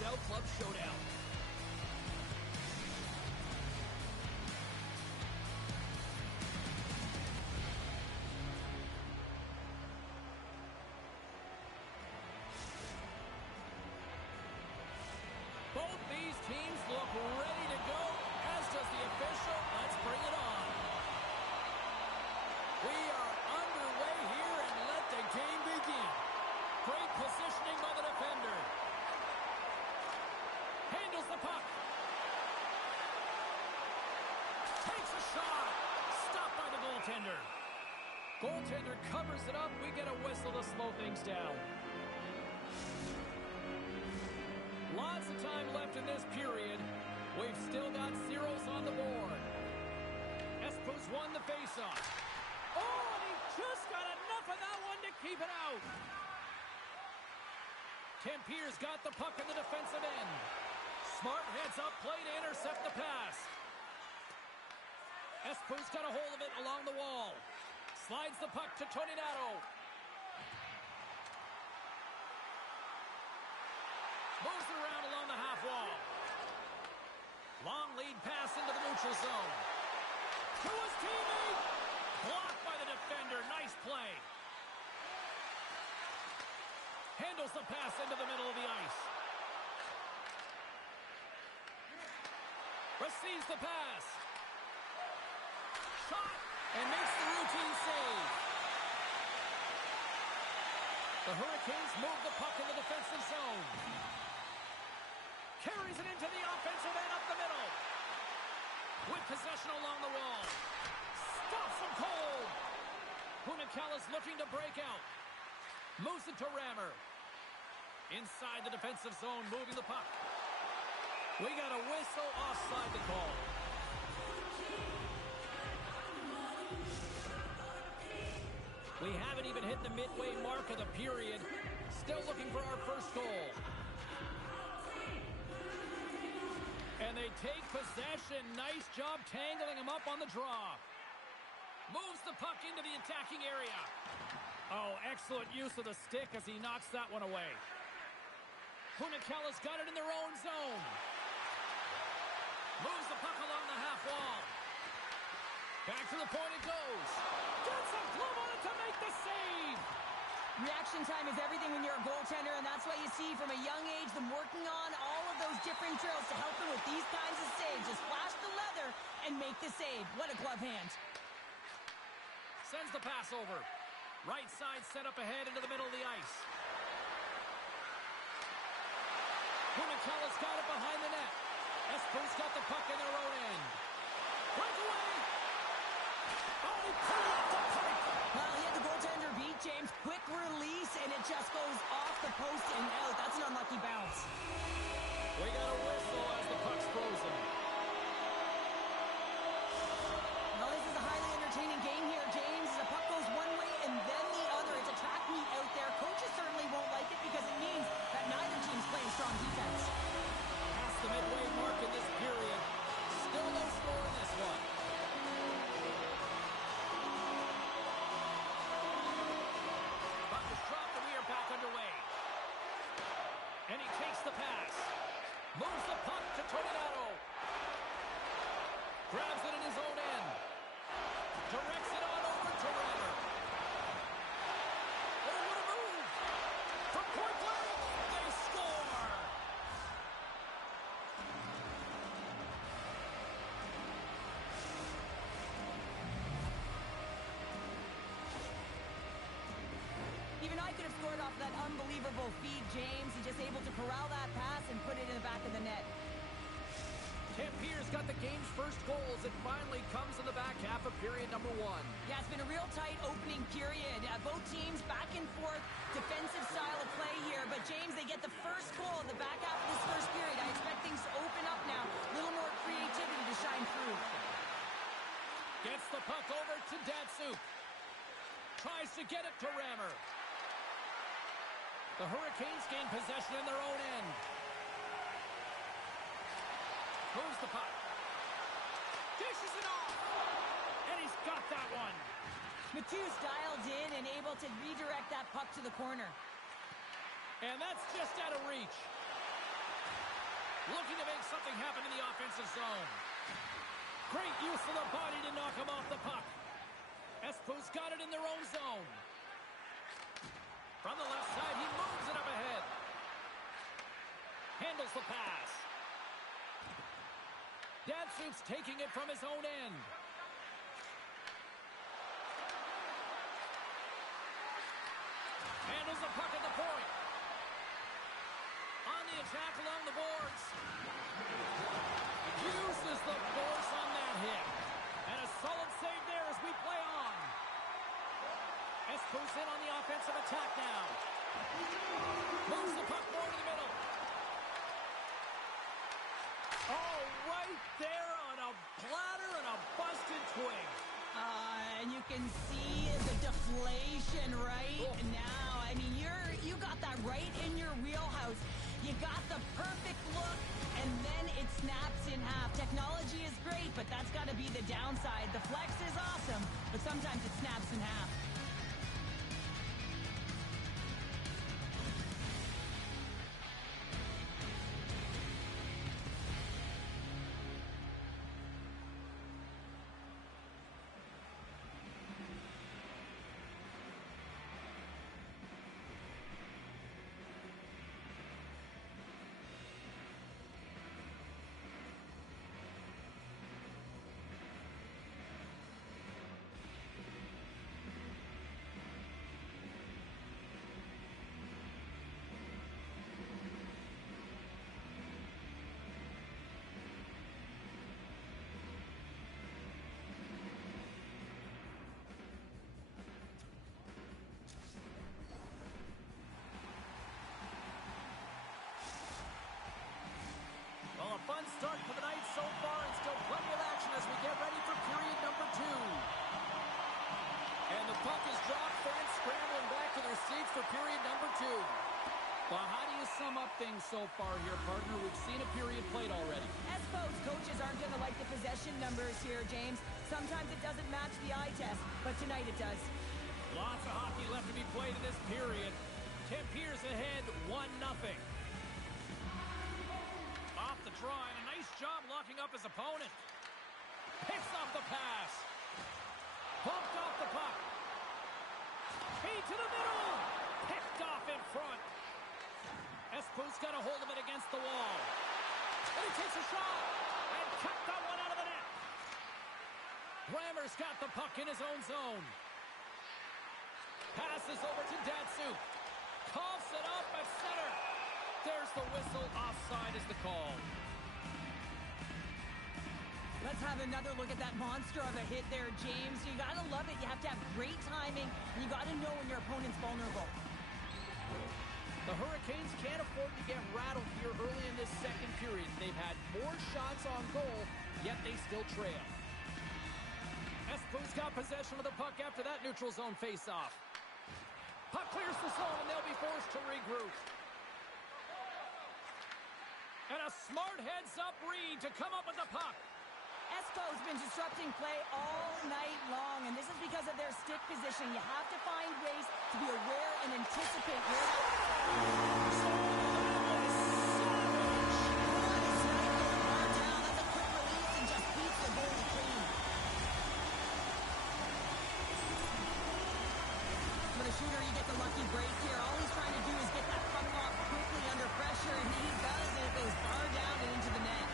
NHL Club Showdown. Both these teams look ready to go, as does the official. Let's bring it on. We are underway here, and let the game begin. Great positioning by the defender. Handles the puck. Takes a shot. Stopped by the goaltender. Goaltender covers it up. We get a whistle to slow things down. Lots of time left in this period. We've still got zeros on the board. Esposito won the faceoff. Oh, and he just got enough of that one to keep it out. Tempier's got the puck in the defensive end. Smart heads up play to intercept the pass. Esposito's got a hold of it along the wall. Slides the puck to Toninato. Moves it around along the half wall. Long lead pass into the neutral zone. To his teammate. Blocked by the defender. Nice play. Handles the pass into the middle of the ice. Receives the pass. Shot. And makes the routine save. The Hurricanes move the puck in the defensive zone. Carries it into the offensive end up the middle. With possession along the wall. Stops him cold. Hunikalas looking to break out. Moves it to Rammer. Inside the defensive zone, moving the puck. We got a whistle offside the call. We haven't even hit the midway mark of the period. Still looking for our first goal. And they take possession. Nice job tangling him up on the draw. Moves the puck into the attacking area. Oh, excellent use of the stick as he knocks that one away. Hunikalas got it in their own zone. Moves the puck along the half wall. Back to the point it goes. Gets a glove on it to make the save. Reaction time is everything when you're a goaltender, and that's why you see from a young age them working on all of those different drills to help them with these kinds of saves. Just flash the leather and make the save. What a glove hand. Sends the pass over. Right side set up ahead into the middle of the ice. Hunikalas got it behind the net. Esposito's got the puck in their own end. Breakaway! Oh, he pulled off the pipe! Well, he had the goaltender beat, James. Quick release, and it just goes off the post and out. That's an unlucky bounce. We got a whistle as the puck's frozen. Well, this is a highly entertaining game here, James. The puck goes one way and then the other. It's a track meet out there. Coaches certainly won't like it because it means that neither team's playing strong defense. Past the midway mark in this period. Still no score in this one. Puck is dropped and we are back underway. And he takes the pass. Moves the puck to Toninato. Grabs it in his own end. Directs it on over to Rammer. Oh, what a move! From point blank, they score! Even I could have scored off that unbelievable feed, James. He's just able to corral that pass and put it in the back of the net. Tempier's got the game's first goals. It finally comes in the back half of period number one. Yeah, it's been a real tight opening period. Both teams back and forth, defensive style of play here. But, James, they get the first goal in the back half of this first period. I expect things to open up now. A little more creativity to shine through. Gets the puck over to Datsyuk. Tries to get it to Rammer. The Hurricanes gain possession in their own end. Moves the puck. Dishes it off. And he's got that one. Matthew's dialed in and able to redirect that puck to the corner. And that's just out of reach. Looking to make something happen in the offensive zone. Great use of the body to knock him off the puck. Espo's got it in their own zone. From the left side, he moves it up ahead. Handles the pass. Datsuk's taking it from his own end. Handles the puck at the point. On the attack along the boards. Uses the force on that hit. And a solid save there as we play on. Espo's in on the offensive attack now. Moves the puck more to the middle. Oh, right there on a platter and a busted twig. And you can see the deflation right now. I mean, you got that right in your wheelhouse. You got the perfect look, and then it snaps in half. Technology is great, but that's got to be the downside. The flex is awesome, but sometimes it snaps in half. Fun start for the night so far, and still plenty of action as we get ready for period number 2. And the puck is dropped, fans scrambling back to their seats for period number 2. Well, how do you sum up things so far here, partner? We've seen a period played already. Espo's coaches aren't going to like the possession numbers here, James. Sometimes it doesn't match the eye test, but tonight it does. Lots of hockey left to be played in this period. Tempere's ahead 1-0. Off the draw, and a nice job locking up his opponent. Picks off the pass. Bumped off the puck. Feed to the middle. Picked off in front. Espo's got a hold of it against the wall. And he takes a shot. And cut that one out of the net. Rammer's got the puck in his own zone. Passes over to Datsuk. Coughs it up at center. There's the whistle. Offside is the call. Let's have another look at that monster of a hit there, James. You got to love it. You have to have great timing, and you got to know when your opponent's vulnerable. The Hurricanes can't afford to get rattled here early in this second period. They've had more shots on goal, yet they still trail. Espo's got possession of the puck after that neutral zone face-off. Puck clears the zone, and they'll be forced to regroup. And a smart heads-up read to come up with the puck. Espo's been disrupting play all night long, and this is because of their stick position. You have to find ways to be aware and anticipate where that's a quick release and just beats the goal clean. For the shooter, you get the lucky break here. All he's trying to do is get that puck off quickly under pressure, and he does, and it goes far down and into the net.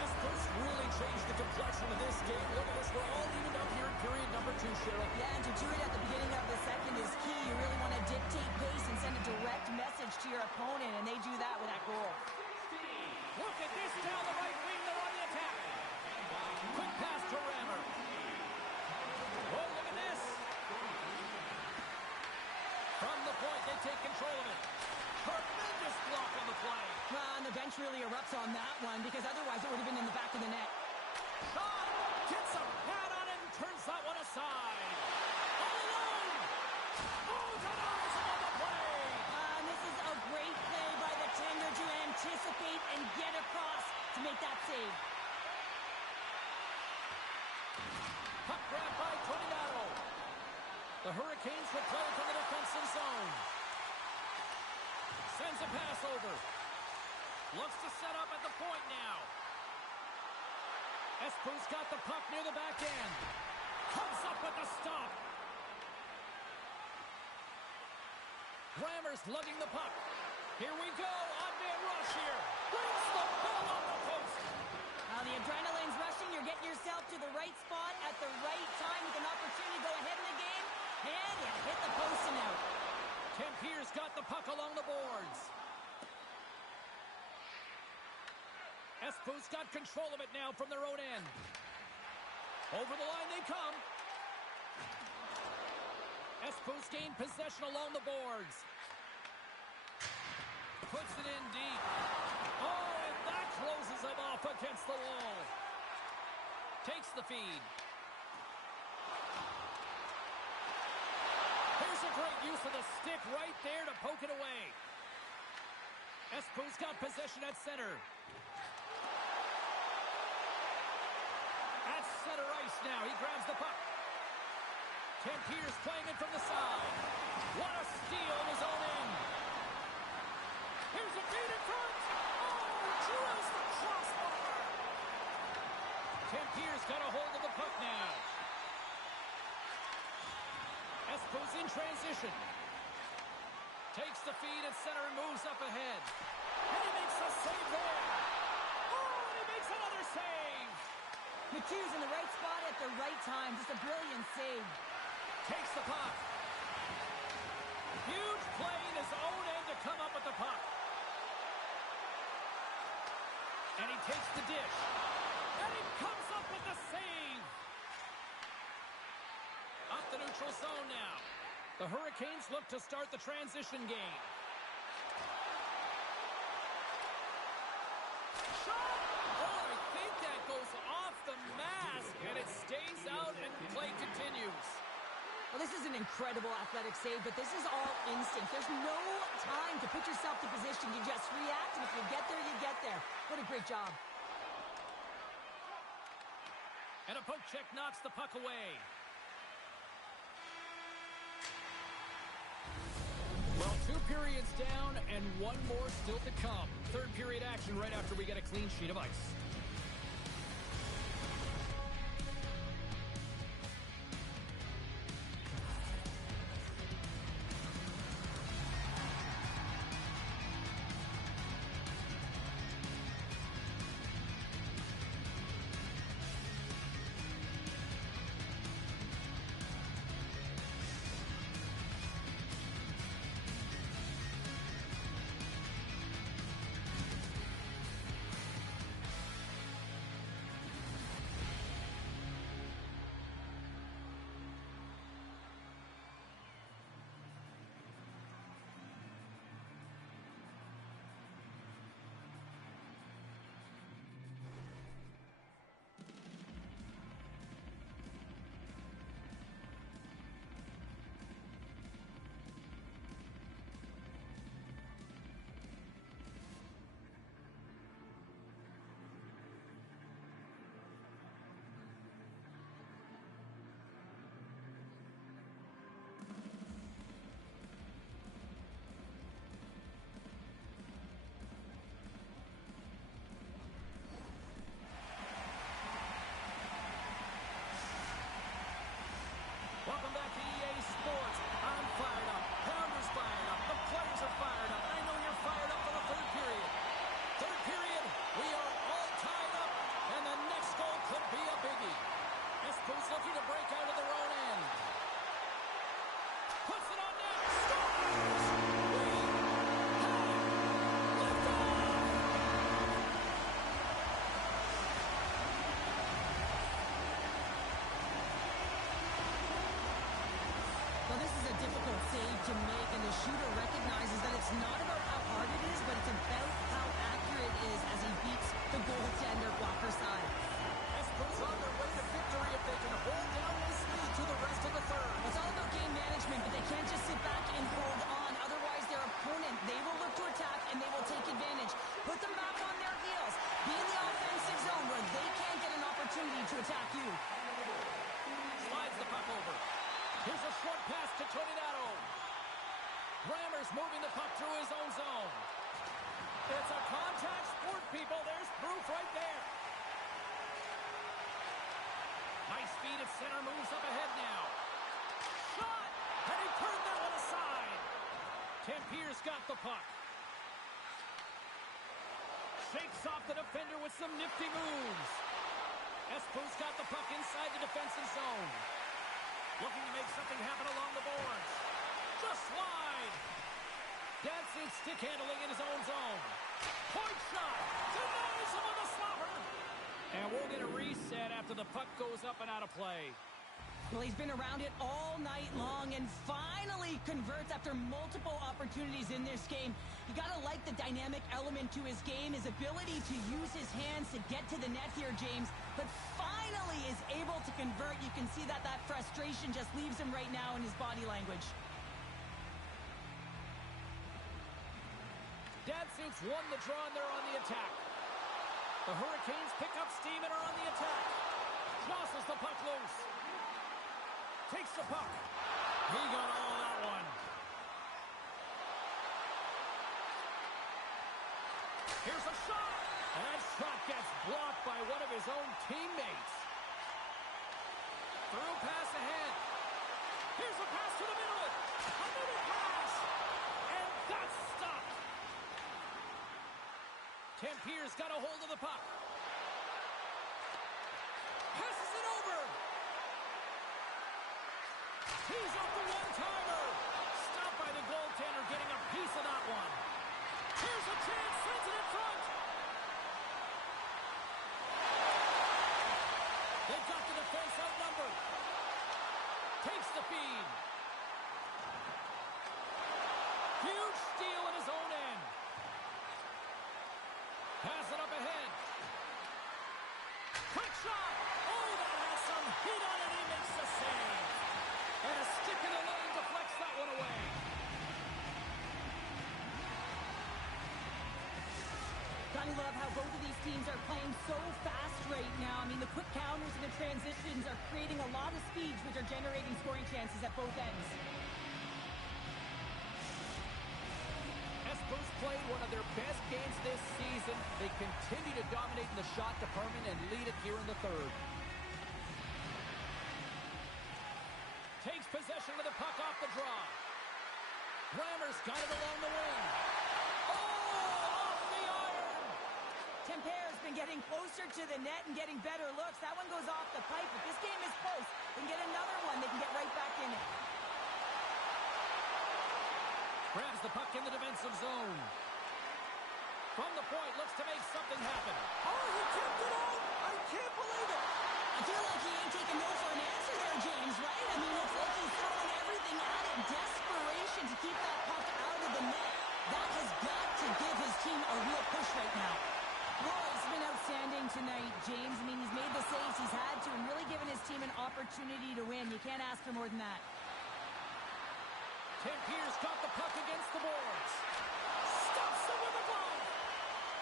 Espo's really changed the complexion of this game. Look at this, we're all evened up here in period number 2, Cheryl. Yeah, and to do it at the beginning of the second is key. You really want to dictate pace and send a direct message to your opponent, and they do that with that goal. Look at this down the right wing, they're on the attack. Quick pass to Rammer. Oh, look at this. From the point, they take control of it. Tremendous block on the play. Well, and the bench really erupts on that one, because otherwise it would have been in the back of the net. Shot! Gets a pad on it and turns that one aside. All alone! Oh, denies him on the play! And this is a great play by the tender to anticipate and get across to make that save. Puck grab by Tornado. The Hurricanes will play from the defensive zone. pass over. Looks to set up at the point now. Espo's got the puck near the back end. Comes up with the stop. Grammer's lugging the puck. Here we go. On-man rush here. Brings the ball on the post. Now the adrenaline's rushing. You're getting yourself to the right spot at the right time with an opportunity to go ahead in the game. And you hit the post and out. Tempier's got the puck along the boards. Espo's got control of it now from their own end. Over the line they come. Espo's gained possession along the boards. Puts it in deep. Oh, and that closes him off against the wall. Takes the feed. Here's a great use of the stick right there to poke it away. Espo's got possession at center. At center ice now. He grabs the puck. Tempier's playing it from the side. What a steal in his own end. Here's a feed in front. Oh, drills the crossbar. Tempier's got a hold of the puck now. Espo's in transition. Takes the feed at center and moves up ahead. And he makes a save there. Oh, and he makes another save. McHugh's in the right spot at the right time. Just a brilliant save. Takes the puck. Huge play in his own end to come up with the puck. And he takes the dish. And he comes up with the save. Up the neutral zone now. The Hurricanes look to start the transition game. Shot! Oh, I think that goes off the mask. And it stays out and play continues. Well, this is an incredible athletic save, but this is all instinct. There's no time to put yourself to position. You just react, and if you get there, you get there. What a great job. And a poke check knocks the puck away. Well, 2 periods down and 1 more still to come. Third period action right after we get a clean sheet of ice. Welcome back to EA Sports. I'm fired up. Pounder's fired up. The players are fired up. I know you're fired up for the third period. Third period, we are all tied up, and the next goal could be a biggie. Espo's looking to break out of their own end. Puts it on net. Scores! We have liftoff! Well, this is a difficult save to make, and the shooter recognizes that it's not about how hard it is, but it's about how accurate it is as he beats the goaltender Walker side. Espo's on their way to victory if they can hold down this lead to the rest of the third. It's all about game management, but they can't just sit back and hold on. Otherwise, their opponent, they will look to attack, and they will take advantage. Put them back on their heels. Be in the offensive zone where they can't get an opportunity to attack you. Slides the puck over. Here's a short pass to Toninato. Grammer's moving the puck through his own zone. It's a contact sport, people. There's proof right there. Nice speed at center, moves up ahead now. Shot! And he turned that one aside. Tempier's got the puck. Shakes off the defender with some nifty moves. Espo's got the puck inside the defensive zone. Looking to make something happen along the boards. Just wide. Dancing stick handling in his own zone. Point shot. Denies him with a slobber. And we'll get a reset after the puck goes up and out of play. Well, he's been around it all night long and finally converts after multiple opportunities in this game. You got to like the dynamic element to his game, his ability to use his hands to get to the net here, James, but finally is able to convert. You can see that frustration just leaves him right now in his body language. Datsuk's won the draw and they're on the attack. The Hurricanes pick up steam and are on the attack. Jostles the puck loose. Takes the puck. He got all of that one. Here's a shot. And that shot gets blocked by one of his own teammates. Through pass ahead. Here's a pass to the middle. A middle pass. And that's stopped. Tempier's got a hold of the puck. Passes it over. He's up the one-timer. Stopped by the goaltender, getting a piece of that one. Here's a chance, sends it in front. They've got the defense outnumbered. Takes the feed. Huge steal in his own end. Pass it up ahead. Quick shot. Oh, that has some heat on it. He makes the save. And a stick in the lane deflects that one away. Gotta love how both of these teams are playing so fast right now. I mean, the quick counters and the transitions are creating a lot of speeds, which are generating scoring chances at both ends. Espos played one of their best games this season. They continue to dominate in the shot department and lead it here in the third. Takes possession of the puck off the draw. Lammers got it along the wing. Oh, off the iron! Tempier's been getting closer to the net and getting better looks. That one goes off the pipe. If this game is close, they can get another one. They can get right back in it. Grabs the puck in the defensive zone. From the point, looks to make something happen. Oh, he tipped it out! I can't believe it! I feel like he ain't taking no for an answer there, James, right? I mean, it's like he's throwing everything at it. Desperation to keep that puck out of the net. That has got to give his team a real push right now. Well, it's been outstanding tonight, James. I mean, he's made the saves he's had to and really given his team an opportunity to win. You can't ask for more than that. Tempier's got the puck against the boards. Stops him with a glove.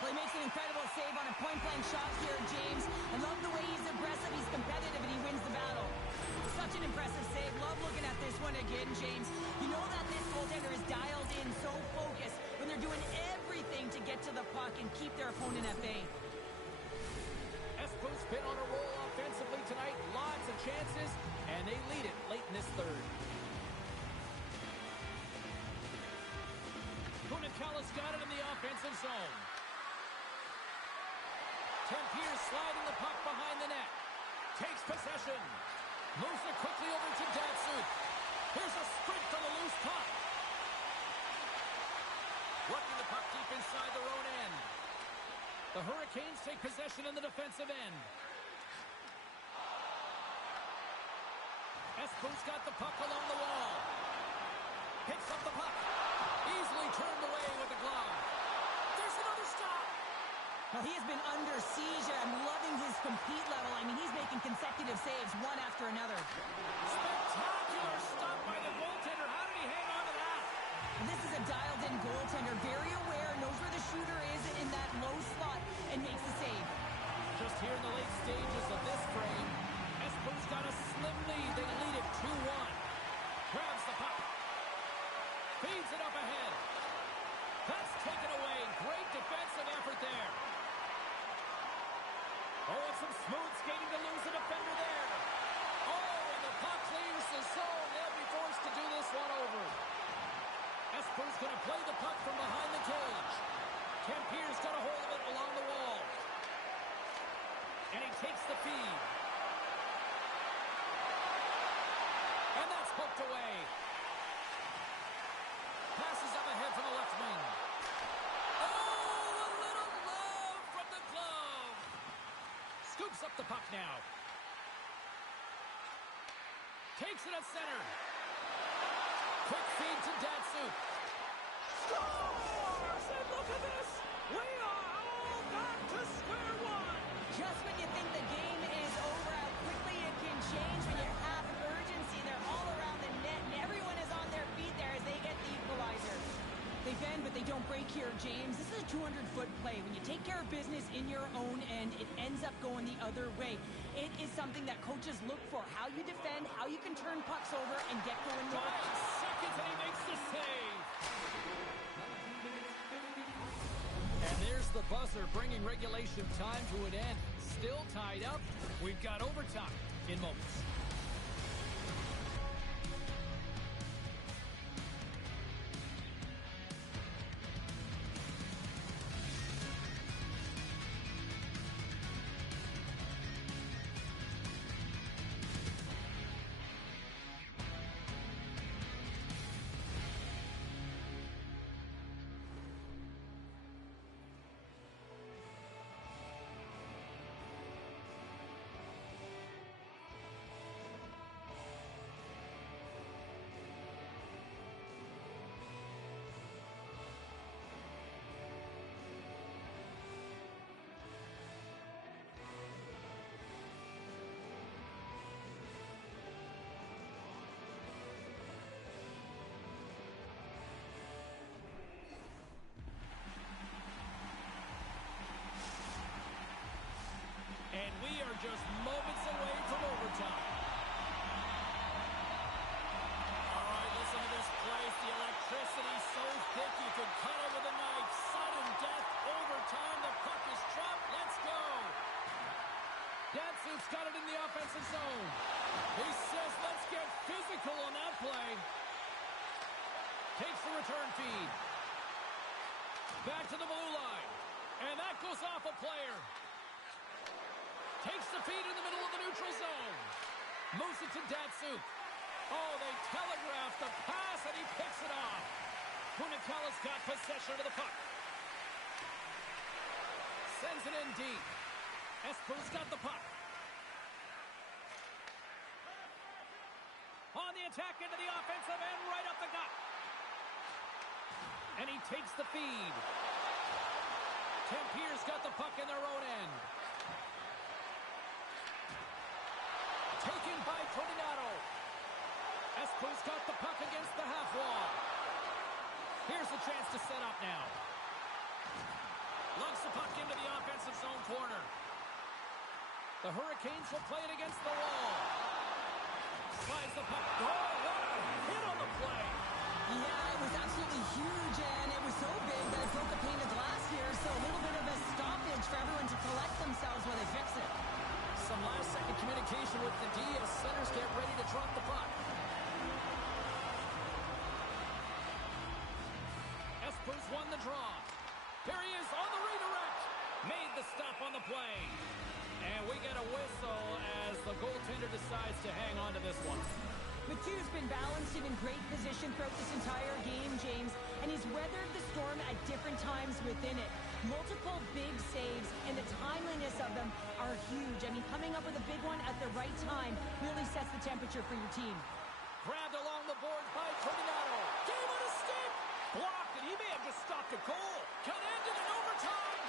Well, he makes an incredible save on a point-blank shot here, James. I love the way he's aggressive, he's competitive, and he wins the battle. Such an impressive save. Love looking at this one again, James. You know that this goaltender is dialed in, so focused, when they're doing everything to get to the puck and keep their opponent at bay. Espos been on a roll offensively tonight. Lots of chances, and they lead it late in this third. Hunakalla's got it in the offensive zone. Tempier sliding the puck behind the net. Takes possession. Moves it quickly over to Datsuk. Here's a sprint for the loose puck. Working the puck deep inside their own end. The Hurricanes take possession in the defensive end. Espos got the puck along the wall. Picks up the puck. Easily turned away with the glove. There's another stop. Well, he has been under siege. I'm loving his compete level. I mean, he's making consecutive saves one after another. Spectacular stop by the goaltender. How did he hang on to that? And this is a dialed-in goaltender. Very aware, knows where the shooter is in that low slot, and makes the save. Just here in the late stages of this frame, Espos got a slim lead. They lead it 2-1. Grabs the puck. Feeds it up ahead. That's taken away. Great defense knocked away. Passes up ahead from the left wing. Oh, a little love from the glove. Scoops up the puck now. Takes it at center. Quick feed to Datsuk. Scores! And look at this! We are all back to square one! Just when you think the game is over, how quickly it can change when you have urgency. They're all around the net, and everyone is on their feet there as they get the equalizer. They bend, but they don't break here, James. This is a 200-foot play. When you take care of business in your own end, it ends up going the other way. It is something that coaches look for. How you defend, how you can turn pucks over and get going north. 5 seconds, and he makes the save. And there's the buzzer, bringing regulation time to an end. Still tied up. We've got overtime in moments. And we are just moments away from overtime. All right, listen to this place. The electricity so thick you could cut it with a knife. Sudden death, overtime. The puck is dropped. Let's go. Datsuk's got it in the offensive zone. He says, let's get physical on that play. Takes the return feed. Back to the blue line. And that goes off a player. Takes the feed in the middle of the neutral zone. Moves it to Datsuk. Oh, they telegraphed the pass, and he picks it off. Hunikalla's got possession of the puck. Sends it in deep. Espo's got the puck. On the attack into the offensive end, right up the gut. And he takes the feed. Tempier's got the puck in their own end. Taken by Toninato. Espo's got the puck against the half wall. Here's the chance to set up now. Lugs the puck into the offensive zone corner. The Hurricanes will play it against the wall. Slides the puck. Oh, what a hit on the play. Yeah, it was absolutely huge, and it was so big that it broke a pane of glass here, so a little bit of a stoppage for everyone to collect themselves while they fix it. Some last-second communication with the D as centers get ready to drop the puck. Espo's won the draw. Here he is on the redirect. Made the stop on the play. And we get a whistle as the goaltender decides to hang on to this one. McHugh's been balanced and in great position throughout this entire game, James, and he's weathered the storm at different times within it. Multiple big saves, and the timeliness of them are huge. I mean, coming up with a big one at the right time really sets the temperature for your team. Grabbed along the boards by Toninato. Game on a stick. Blocked, and he may have just stopped a goal. Could end it in overtime.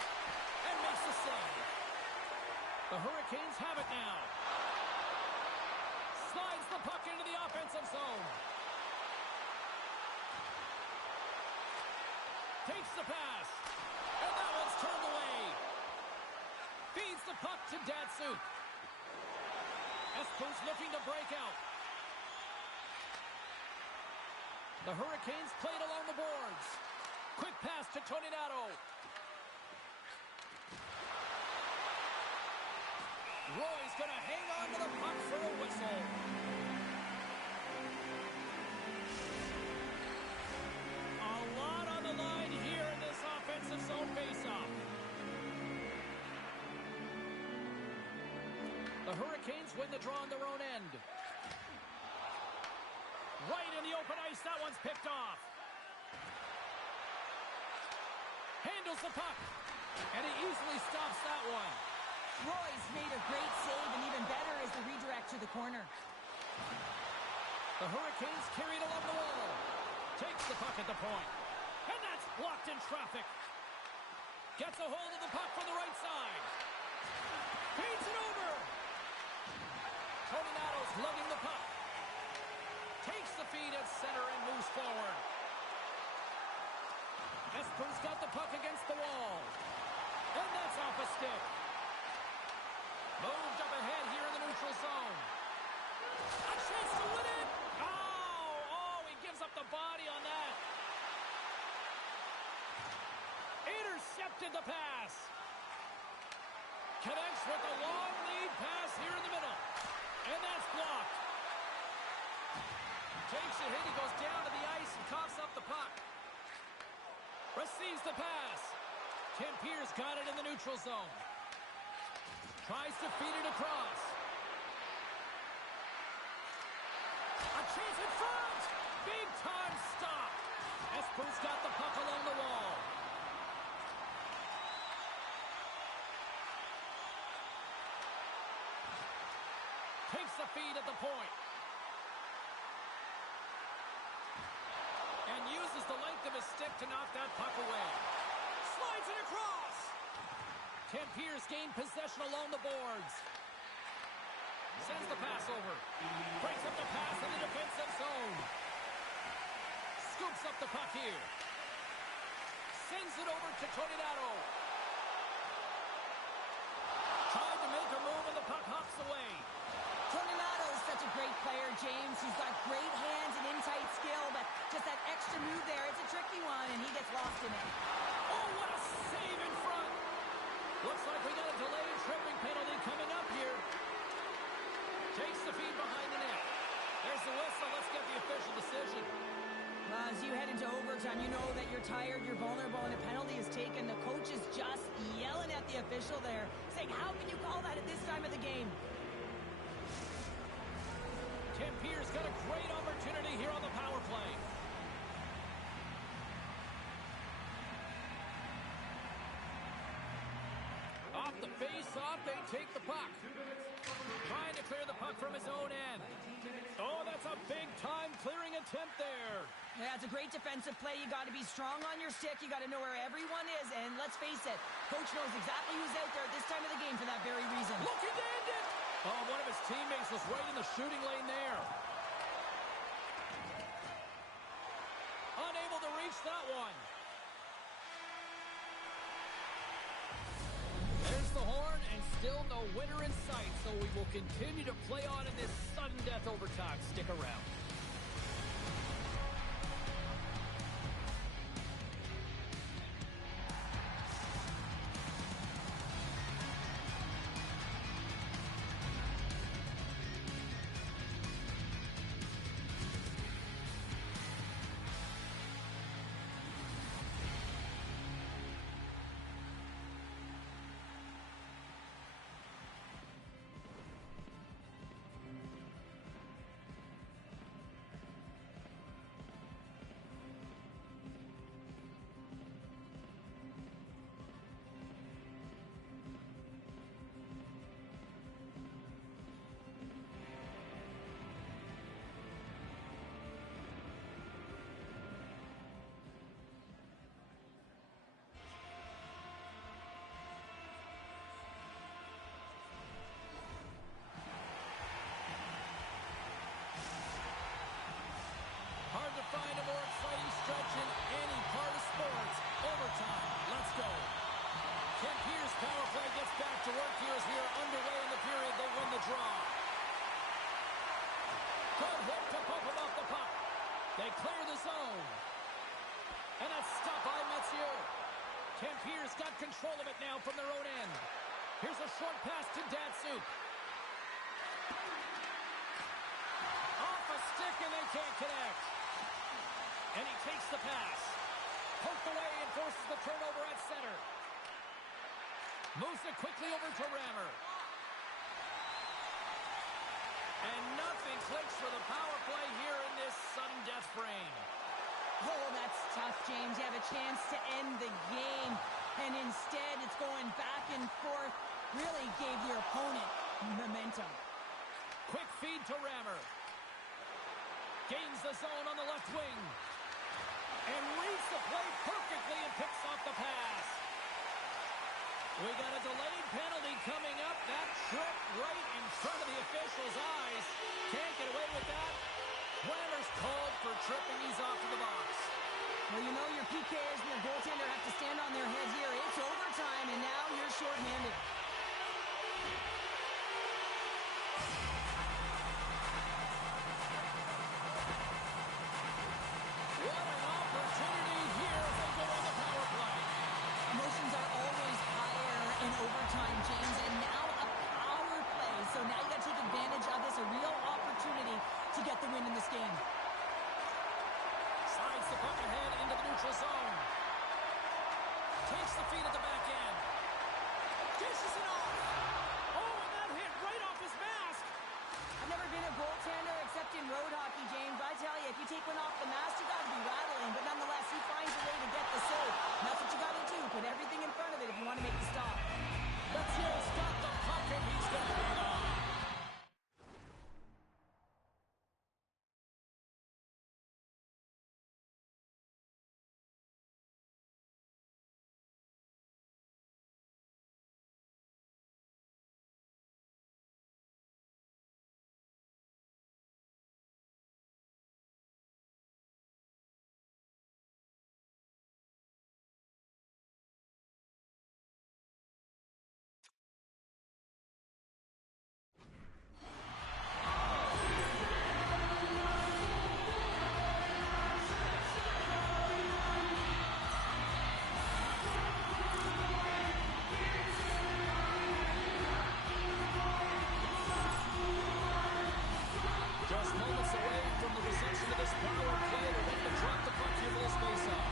And makes the save. The Hurricanes have it now. Slides the puck into the offensive zone. Takes the pass. And that one's turned away. Feeds the puck to Datsuk. Espo's looking to break out. The Hurricanes played along the boards. Quick pass to Toninato. Roy's going to hang on to the puck for a whistle. A lot on the line here in this offensive zone faceoff. The Hurricanes win the draw on their own end. right in the open ice. That one's picked off. Handles the puck. And he easily stops that one. Roy's made a great save, and even better is the redirect to the corner. The Hurricanes carry it along the wall. Takes the puck at the point. And that's blocked in traffic. Gets a hold of the puck from the right side. Feeds it over. Toronto's lugging the puck. Takes the feed at center and moves forward. Esper's got the puck against the wall. And that's off a stick. Moved up ahead here in the neutral zone. A chance to win it. Oh, he gives up the body on that. Intercepted the pass. Connects with a long lead pass here in the middle. And that's blocked. Takes a hit. He goes down to the ice and coughs up the puck. Receives the pass. Tim Pierce got it in the neutral zone. Tries to feed it across. A chance in front. Big time stop. Esper's got the puck along the wall. Takes the feed at the point. And uses the length of his stick to knock that puck away. Slides it across. Tim Pierce gained possession along the boards. Sends the pass over. Breaks up the pass in the defensive zone. Scoops up the puck here. Sends it over to Toronto. Tried to make a move and the puck hops away. Tornado is such a great player, James. He's got great hands and in-tight skill, but just that extra move there, it's a tricky one, and he gets lost in it. Oh, what a save in front. Looks like we got a delayed tripping penalty coming up here. Takes the feed behind the net. There's the whistle. Let's get the official decision. As you head into overtime, you know that you're tired, you're vulnerable, and a penalty is taken. The coach is just yelling at the official there, saying, how can you call that at this time of the game? Tim Pierce got a great opportunity here on the power play. Off the face-off, they take the puck. Trying to clear the puck from his own end. Oh, that's a big-time clearing attempt there. Yeah, it's a great defensive play. You got to be strong on your stick. You got to know where everyone is. And let's face it, coach knows exactly who's out there at this time of the game for that very reason. Looking to end it. Oh, one of his teammates was right in the shooting lane there. Unable to reach that one. There's the horn, and still no winner in sight, so we will continue to play on in this sudden death overtime. Stick around. Hard to find a more exciting stretch in any part of sports. Overtime. Let's go. Tim Pierce power play gets back to work here as we are underway in the period. They win the draw. Good hit to pump him off the puck. They clear the zone. And that's stopped by Messier. Tim Pierce got control of it now from their own end. Here's a short pass to Datsyuk. Off a stick and they can't connect. And he takes the pass. Poked away and forces the turnover at center. Moves it quickly over to Rammer. And nothing clicks for the power play here in this James. You have a chance to end the game, and instead it's going back and forth. Really gave your opponent momentum. Quick feed to Rammer. Gains the zone on the left wing. And reads the play perfectly and picks off the pass. We got a delayed penalty coming up. That tripped right in front of the official's eyes. Can't get away with that. Rammer's called for tripping. He's off to the box. Well, you know your PKers and your goaltender have to stand on their head here. It's overtime, and now you're shorthanded. What an opportunity here as they go on the power play. Emotions are always higher in overtime, James, and now a power play. So now you got to take advantage of this, a real opportunity to get the win in this game. Slides the puck ahead into the neutral zone. Takes the feed at the back end. Dishes it off. Oh, and that hit right off his mask. I've never been a goaltender except in road hockey, James. I tell you, if you take one off the mask, you got to be rattling. But nonetheless, he finds a way to get the save. And that's what you got to do. Put everything in front of it if you want to make the stop. That's got the puck, and he's going to lead on. Just moments away from the reception of this power play. They're ready to drop the puck here for this face-off.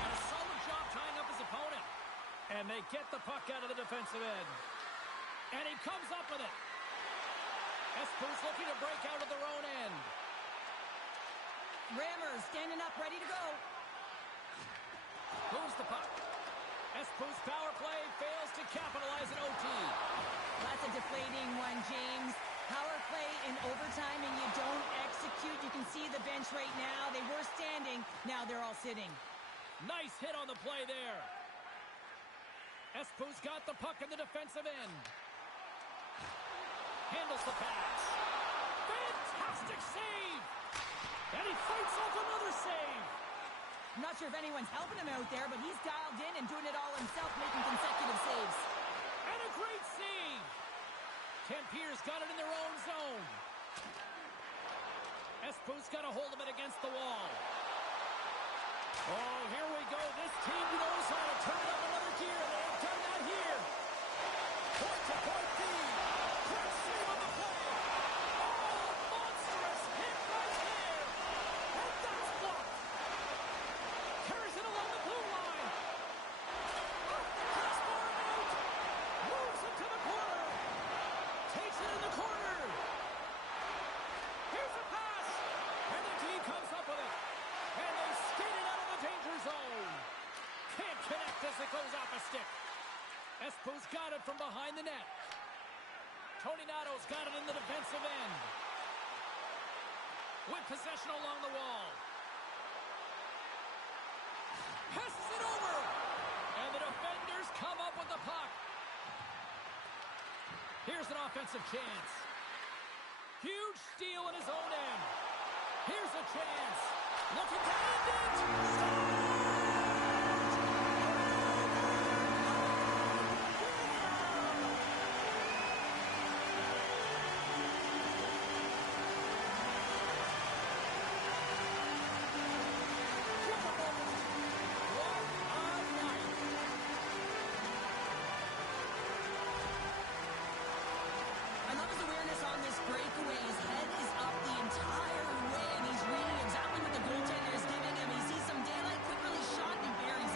And a solid job tying up his opponent. And they get the puck out of the defensive end. And he comes up with it. Espo's looking to break out of their own end. Rammer standing up, ready to go. Moves the puck. Espo's power play fails to capitalize at OT. That's a deflating one, James. Power play in overtime and you don't execute. You can see the bench right now. They were standing. Now they're all sitting. Nice hit on the play there. Espo's got the puck in the defensive end. Handles the pass. Fantastic save! And he fights off another save. I'm not sure if anyone's helping him out there, but he's dialed in and doing it all himself, making consecutive saves. And a great save! Tampier's got it in their own zone. Espo's got a hold of it against the wall. Oh, here we go. This team knows how to turn up another gear. They have done that here. Point-to-point feed. Great save on the play. Oh, monstrous hit right there. And that's blocked. Carries it along the blue line. Has more out. Moves it to the corner. Takes it in the corner. Here's a pass. And the team comes up with it. And they skate it out of the danger zone. Can't connect as it goes off a stick. Espo's got it from behind the net. Tony Nato's got it in the defensive end. With possession along the wall. Passes it over. And the defenders come up with the puck. Here's an offensive chance. Huge steal in his own end. Here's a chance. Looking to end it. I love his awareness on this breakaway. His head is up the entire way, and he's reading exactly what the goaltender is giving him. He sees some daylight, quick release shot, and he buries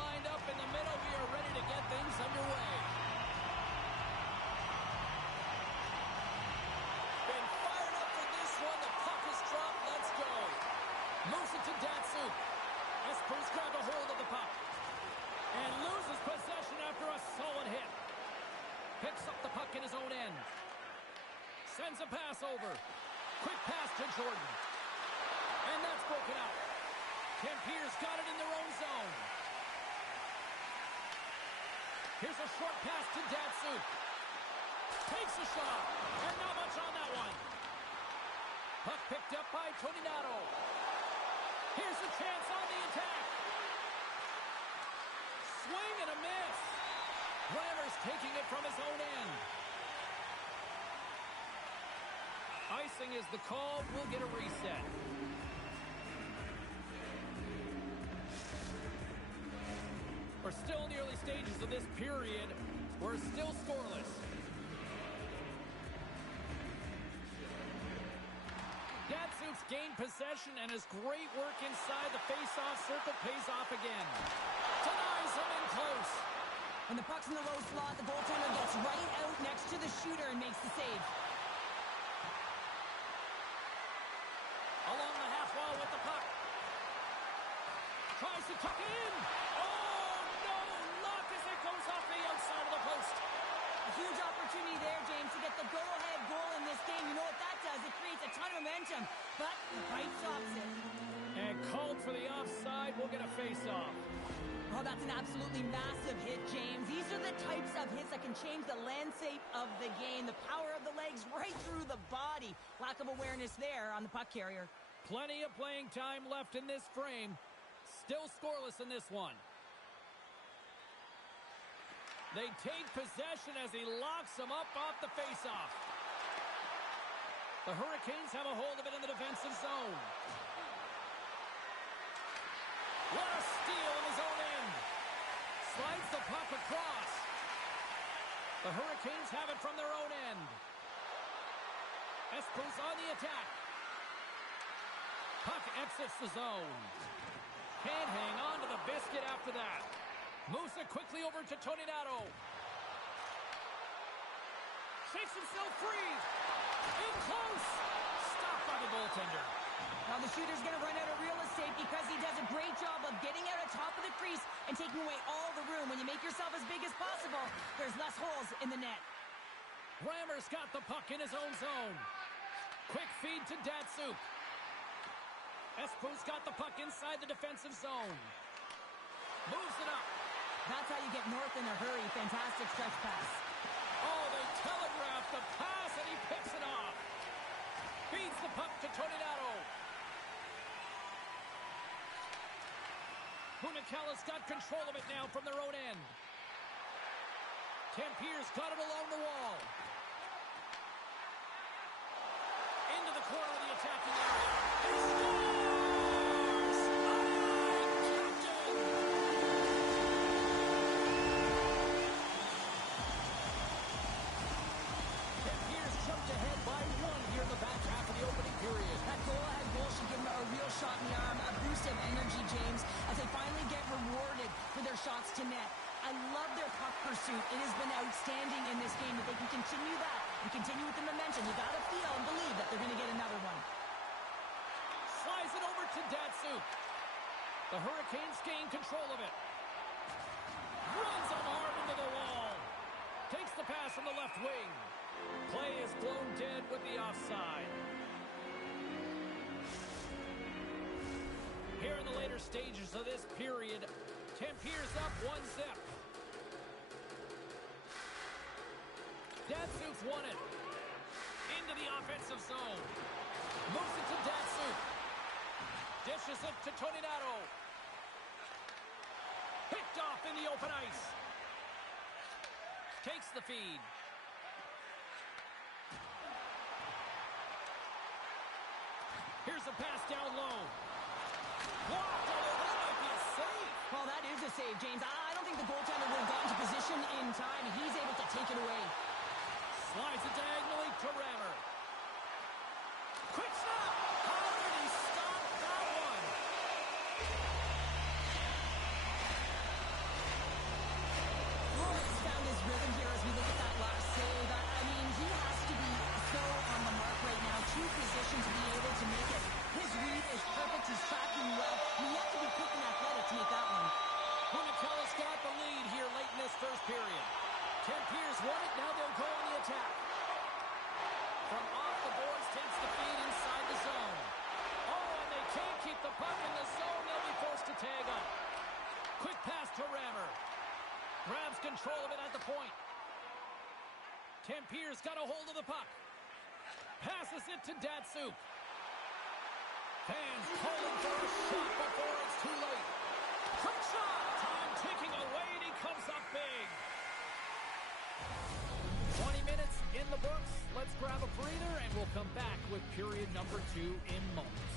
lined up in the middle. We are ready to get things underway. Been fired up for this one. The puck is dropped. Let's go. Moves it to Datsuk. Espoon's grabbed a hold of the puck. And loses possession after a solid hit. Picks up the puck in his own end. Sends a pass over. Quick pass to Jordan. And that's broken out. Tempier's got it in their own zone. Here's a short pass to Datsuk. Takes a shot. And not much on that one. Puck picked up by Toninato. Here's a chance on the attack. Swing and a miss. Lammers taking it from his own end. Icing is the call. We'll get a reset. We're still in the early stages of this period. We're still scoreless. Datsuk's gained possession, and his great work inside the face-off circle pays off again. Denies him in close. When the puck's in the low slot, the goaltender gets right out next to the shooter and makes the save. Along the half wall with the puck. Tries to tuck it in. Oh, no! Luck as it goes off the outside of the post. A huge opportunity there, James, to get the go-ahead goal in this game. You know what that does? It creates a ton of momentum, but the fight stops it. And called for the offside. We'll get a face-off. Oh, that's an absolutely massive hit, James. These are the types of hits that can change the landscape of the game. The power of the legs right through the body. Lack of awareness there on the puck carrier. Plenty of playing time left in this frame. Still scoreless in this one. They take possession as he locks them up off the faceoff. The Hurricanes have a hold of it in the defensive zone. What a steal in his own end. Slides the puck across. The Hurricanes have it from their own end. Espoon's on the attack. Puck exits the zone. Can't hang on to the biscuit after that. Moves it quickly over to Toninato. Shakes himself free. In close. Stopped by the goaltender. Now the shooter's going to run out of real estate because he does a great job of getting out on top of the crease and taking away all the room. When you make yourself as big as possible, there's less holes in the net. Rammer's got the puck in his own zone. Quick feed to Datsuk. Espoon's got the puck inside the defensive zone. Moves it up. That's how you get north in a hurry. Fantastic stretch pass. Oh, they telegraph the pass, and he picks it off. Feeds the puck to Toninato. Hunakalla's got control of it now from their own end. Tempier's got it along the wall. Into the corner of the attacking area. He scores! Tempier's jumped ahead by one here in the back half of the opening period. That goal-ahead goal should give them a real shot in the arm, a boost of energy, James, as they finally get rewarded for their shots to net. I love their puck pursuit. It has been outstanding in this game. If they can continue that and continue with the momentum, you got to feel and believe that they're going to get another one. Slides it over to Datsuk. The Hurricanes gain control of it. Runs him hard into the wall. Takes the pass from the left wing. Play is blown dead with the offside. Here in the later stages of this period, Tempier's up 1-0. Datsuk's won it. Into the offensive zone. Moves it to Datsuk. Dishes it to Toninato. Picked off in the open ice. Takes the feed. Here's a pass down low. Blocked. Oh, that might be a save. Well, that is a save, James. I don't think the goaltender would have gotten to position in time. He's able to take it away. Slides it diagonally to Rammer. Quick stop. How did he stop that one? control of it at the point. Tampier's got a hold of the puck. Passes it to Datsyuk. Fans calling for a shot before it's too late. Quick shot! Time ticking away, and he comes up big. 20 minutes in the books. Let's grab a breather, and we'll come back with period number 2 in moments.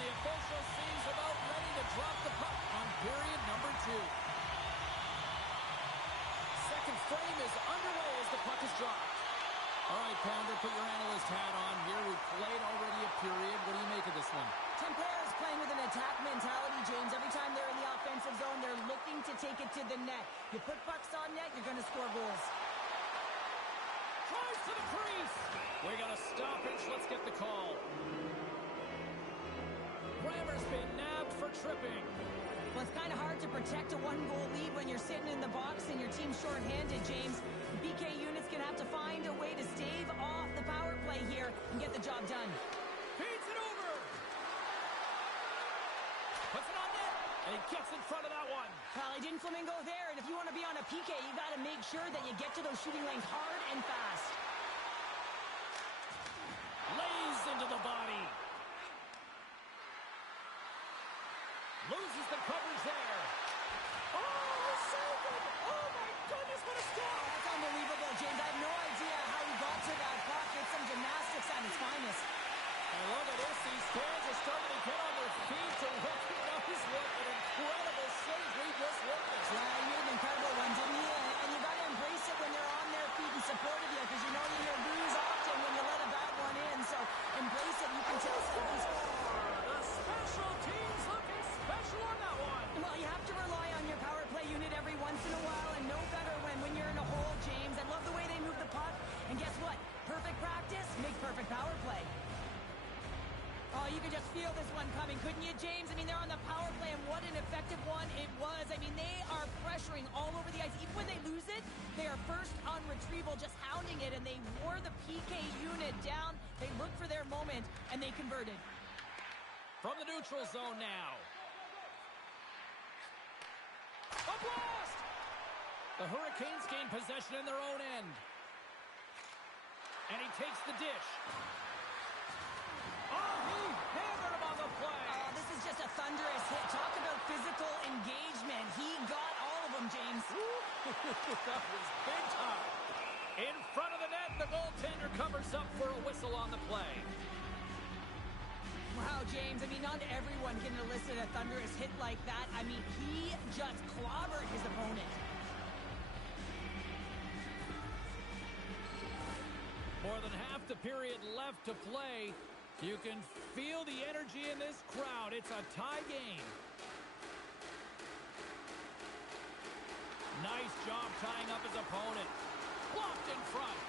The official seems about ready to drop the puck on period number 2. Second frame is underway as the puck is dropped. All right, Pounder, put your analyst hat on here. We've played already a period. What do you make of this one? Tampere is playing with an attack mentality, James. Every time they're in the offensive zone, they're looking to take it to the net. You put pucks on net, you're going to score goals. Drives to the crease. We got a stoppage. Let's get the call. Grammer's been nabbed for tripping. Well, it's kind of hard to protect a one-goal lead when you're sitting in the box and your team's shorthanded, James. The PK unit's going to have to find a way to stave off the power play here and get the job done. Feeds it over. Puts it on net, and he gets in front of that one. Well, he didn't flamingo there, and if you want to be on a PK, you got to make sure that you get to those shooting lanes hard and fast. Lays into the body. Loses the coverage there. Oh, so good. Oh, my goodness, what a stop. That's unbelievable, James. I have no idea how he got to that puck. It's some gymnastics at its finest. And look at this. These fans are starting to get on their feet to recognize what an incredible save we just witnessed. Yeah, he made an incredible one, didn't he? And you got to embrace it when they're on their feet and supportive you, because you know you hear boos often when you let a bad one in. So embrace it. You can tell somebody's... The special teams looking special on that one. Well, you have to rely on your power play unit every once in a while, and no better when you're in a hole, James. I love the way they move the puck. And guess what? Perfect practice makes perfect power play. Oh, you could just feel this one coming, couldn't you, James? I mean, they're on the power play, and what an effective one it was. I mean, they are pressuring all over the ice. Even when they lose it, they are first on retrieval, just hounding it, and they wore the PK unit down. They looked for their moment, and they converted. From the neutral zone now. A blast! The Hurricanes gain possession in their own end. And he takes the dish. Oh, he hammered him on the play. Oh, this is just a thunderous hit. Talk about physical engagement. He got all of them, James. That was big time. In front of the net, the goaltender covers up for a whistle on the play. Wow, James, I mean, not everyone can elicit a thunderous hit like that. I mean, he just clobbered his opponent. More than half the period left to play. You can feel the energy in this crowd. It's a tie game. Nice job tying up his opponent. Blocked in front.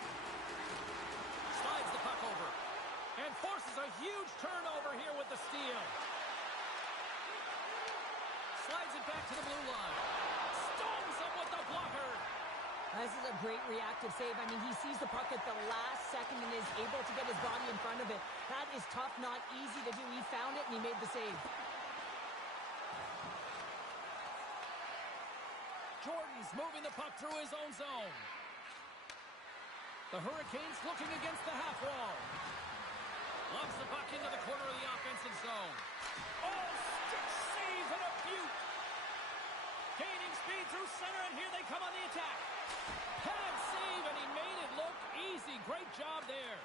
Slides the puck over. And forces a huge turnover here with the steal. Slides it back to the blue line. Stones him with the blocker. This is a great reactive save. I mean, he sees the puck at the last second and is able to get his body in front of it. That is tough, not easy to do. He found it and he made the save. Jordan's moving the puck through his own zone. The Hurricanes looking against the half wall. Lobs the puck into the corner of the offensive zone. Oh, stick save and a beaut. Gaining speed through center, and here they come on the attack. Pad save, and he made it look easy. Great job there.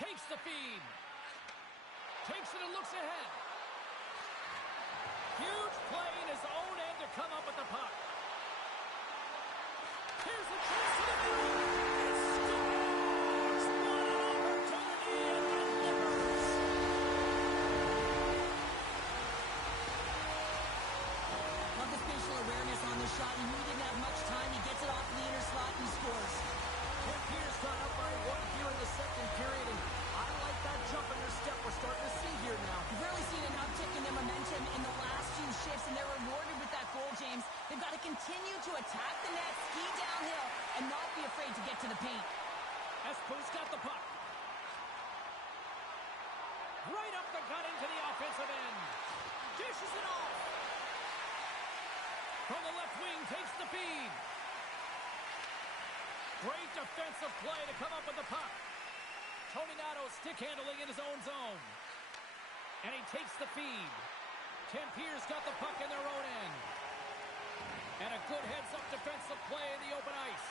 Takes the feed. Takes it and looks ahead. Huge play in his own end to come up with the puck. Here's the chance to the middle. It scores! What an opportunity and delivers! Love the spatial awareness on the shot. He knew he didn't have much time. He gets it off the inner slot and he scores. St. Peter's gone up by one here in the second period, and I like that jump in their step we're starting to see here now. We've really seen an uptick in their momentum in the last few shifts, and they're rewarded with that goal, James. They've got to continue to attack the net, ski downhill, and not be afraid to get to the paint. Espo's got the puck. Right up the gut into the offensive end. Dishes it off. From the left wing, takes the feed. Great defensive play to come up with the puck. Tony Nato stick handling in his own zone. And he takes the feed. Tampier's got the puck in their own end. And a good heads-up defensive play in the open ice.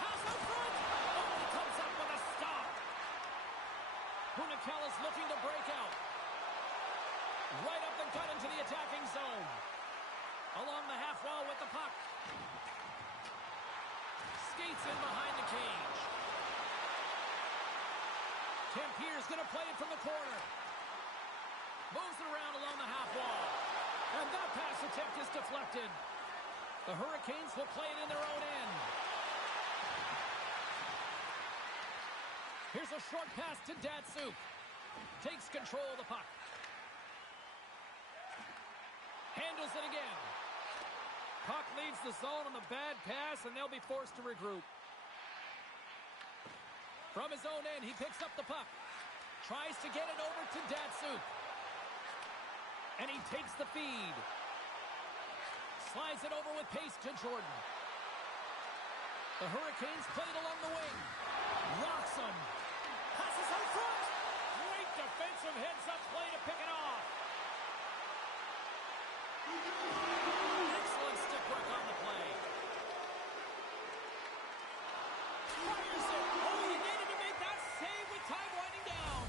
Pass out front. Oh, he comes up with a stop. Hunakalis looking to break out. Right up the gut into the attacking zone. Along the half wall with the puck. Skates in behind the cage. Tampier's going to play it from the corner. Moves it around along the half wall. And that pass attempt is deflected. The Hurricanes will play it in their own end. Here's a short pass to Datsuk. Takes control of the puck. Handles it again. Puck leaves the zone on the bad pass, and they'll be forced to regroup. From his own end, he picks up the puck. Tries to get it over to Datsuk. And he takes the feed. Slides it over with pace to Jordan. The Hurricanes play it along the wing. Rocks him. Passes out front. Great defensive heads-up play to pick it off. Excellent stick work on the play. Fires it. Oh, he needed to make that save with time winding down.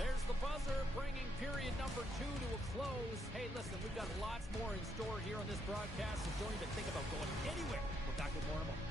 There's the buzzer, bringing period number 2 to a close. Hey, listen, we've got lots more in store here on this broadcast, so don't even think about going anywhere. We're back with more in a moment.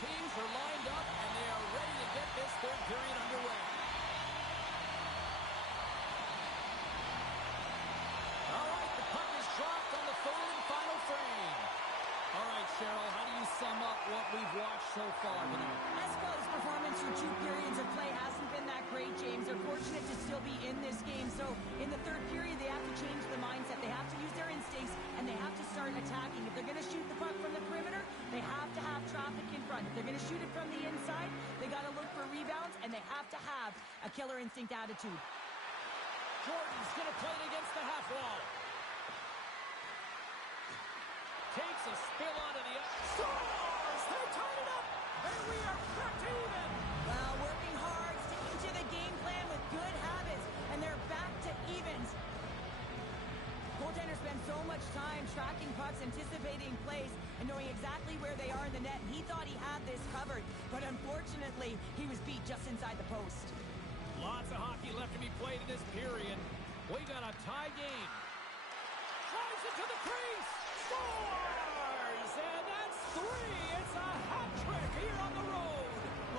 Teams are lined up, and they are ready to get this third period underway. All right, the puck is dropped on the third and final frame. All right, Cheryl, how do you sum up what we've watched so far tonight? Espo's performance through 2 periods of play hasn't been that great, James. They're fortunate to still be in this game. So in the third period, they have to change the mindset. They have to use their instincts, and they have to start attacking. If they're going to shoot the puck from the perimeter, they have to have traffic in front. If they're going to shoot it from the inside, they got to look for rebounds, and they have to have a killer instinct attitude. Jordan's going to play it against the half wall. Takes a spill onto the ice. Scores! They tied it up! And we are back to even! Well, working hard, sticking to the game plan with good habits, and they're back to evens. Goaltender spent so much much time tracking pucks, anticipating plays, and knowing exactly where they are in the net. He thought he had this covered, but unfortunately, he was beat just inside the post. Lots of hockey left to be played in this period. We got a tie game. Drives it to the crease. Scores! And that's 3. It's a hat trick here on the road.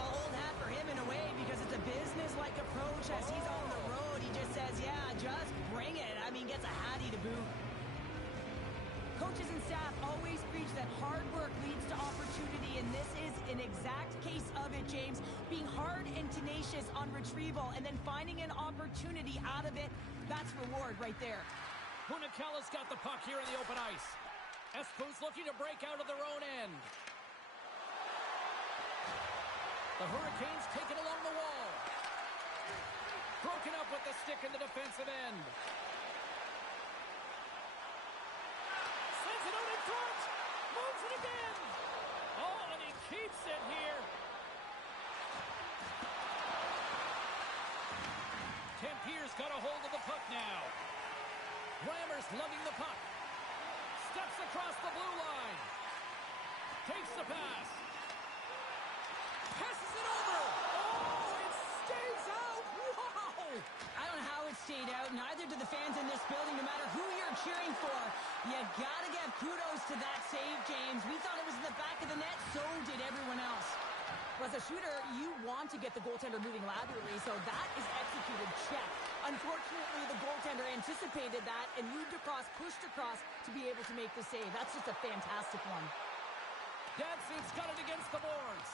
Well, old hat for him in a way because it's a business-like approach as he's on the road. He just says, yeah, just bring it. I mean, gets a hattie to boot. Coaches and staff always preach that hard work leads to opportunity, and this is an exact case of it, James. Being hard and tenacious on retrieval and then finding an opportunity out of it, that's reward right there. Hunakalla's got the puck here in the open ice. Espoon's looking to break out of their own end. The Hurricanes take it along the wall. Broken up with the stick in the defensive end. Sends it out in front. Moves it again. Oh, and he keeps it here. Tempier's got a hold of the puck now. Lammers lugging the puck. Steps across the blue line. Takes the pass. Passes it over. Oh, it stays out. Wow. I don't know how it stayed out. Neither do the fans in this building, no matter who you're cheering for. You gotta give kudos to that save, James. We thought it was in the back of the net. So did everyone else. Well, as a shooter, you want to get the goaltender moving laterally, so that is executed. Check. Unfortunately, the goaltender anticipated that and moved across, pushed across to be able to make the save. That's just a fantastic one. Datsuk's got it against the boards.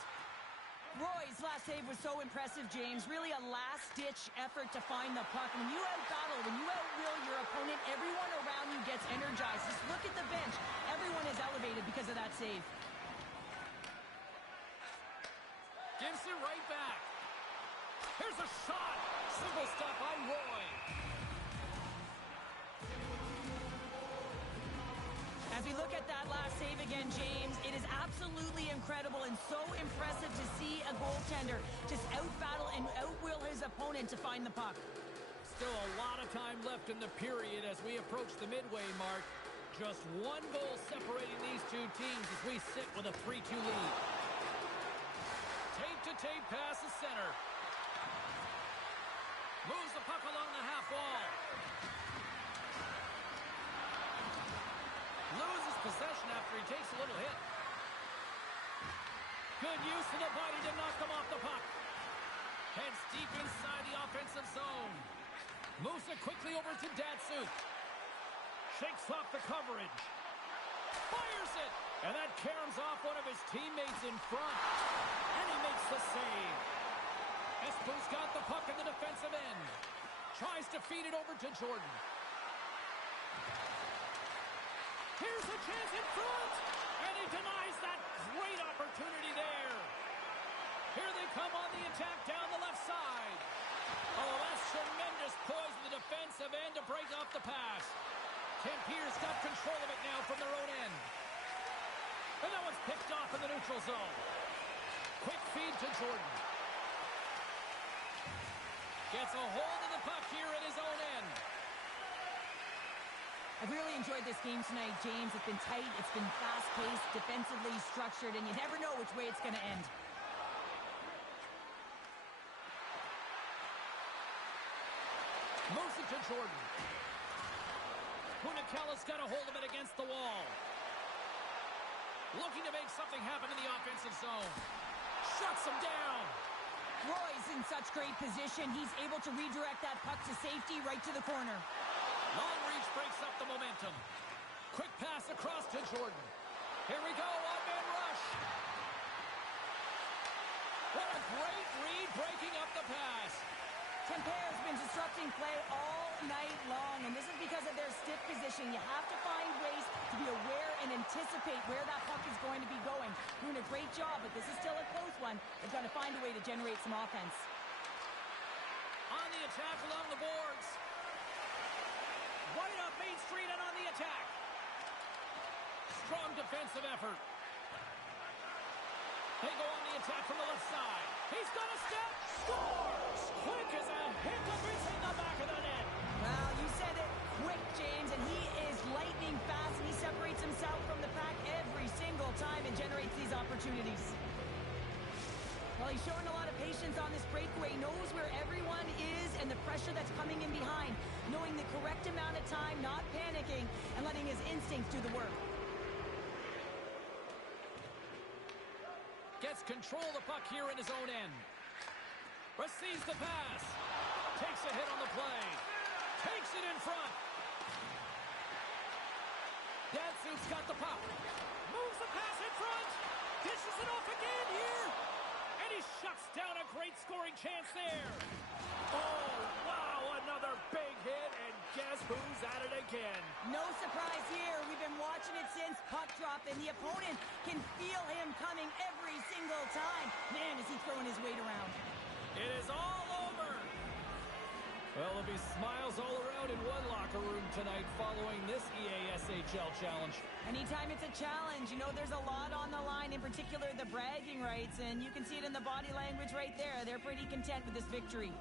Roy's last save was so impressive, James. Really a last-ditch effort to find the puck. When you out-battle, when you out-will your opponent, everyone around you gets energized. Just look at the bench. Everyone is elevated because of that save. Gives it right back. Here's a shot. Simple stop by Roy. As we look at that last save again, James, it is absolutely incredible and so impressive to see a goaltender just out-battle and out-will his opponent to find the puck. Still a lot of time left in the period as we approach the midway mark. Just one goal separating these two teams as we sit with a 3-2 lead. Tape-to-tape pass to center. Moves the puck along the half wall. Loses possession after he takes a little hit. Good use of the body to knock him off the puck. Heads deep inside the offensive zone. Moves it quickly over to Datsuk. Shakes off the coverage. Fires it. And that caroms off one of his teammates in front. And he makes the save. Espoon's got the puck in the defensive end. Tries to feed it over to Jordan. Here's a chance in front. And he denies that great opportunity there. Here they come on the attack down the left side. Oh, that's tremendous poise in the defensive end to break off the pass. Tempier's got control of it now from their own end. And that one's picked off in the neutral zone. Quick feed to Jordan. Gets a hold of the puck here at his own end. I've really enjoyed this game tonight, James. It's been tight, it's been fast-paced, defensively structured, and you never know which way it's going to end. Moves it to Jordan. Hunakalla's got a hold of it against the wall. Looking to make something happen in the offensive zone. Shuts him down. Roy's in such great position. He's able to redirect that puck to safety right to the corner. Long reach breaks up the momentum. Quick pass across to Jordan. Here we go, one-man rush. What a great read breaking up the pass. Tempere's been disrupting play all night long, and this is because of their stiff position. You have to find ways to be aware and anticipate where that puck is going to be going. Doing a great job, but this is still a close one. They've got to find a way to generate some offense. On the attack along the boards. Right up Main Street and on the attack. Strong defensive effort. They go on the attack from the left side. He's got a step. Scores! Quick as a hiccup. It's in the back of the net. Well, you said it quick, James, and he is lightning fast. time and generates these opportunities. Well, he's showing a lot of patience on this breakaway. He knows where everyone is and the pressure that's coming in behind. Knowing the correct amount of time, not panicking, and letting his instincts do the work. Gets control of the puck here in his own end. Receives the pass. Takes a hit on the play. Takes it in front. Dantsuk's got the puck. Moves the pass in front. Dishes it off again here. And he shuts down a great scoring chance there. Oh, wow, another big hit, and guess who's at it again? No surprise here. We've been watching it since puck drop, and the opponent can feel him coming every single time. Man, is he throwing his weight around. It is all over. Well, there'll be smiles all around in one locker room tonight following this EASHL challenge. Anytime it's a challenge, you know there's a lot on the line, in particular the bragging rights, and you can see it in the body language right there. They're pretty content with this victory.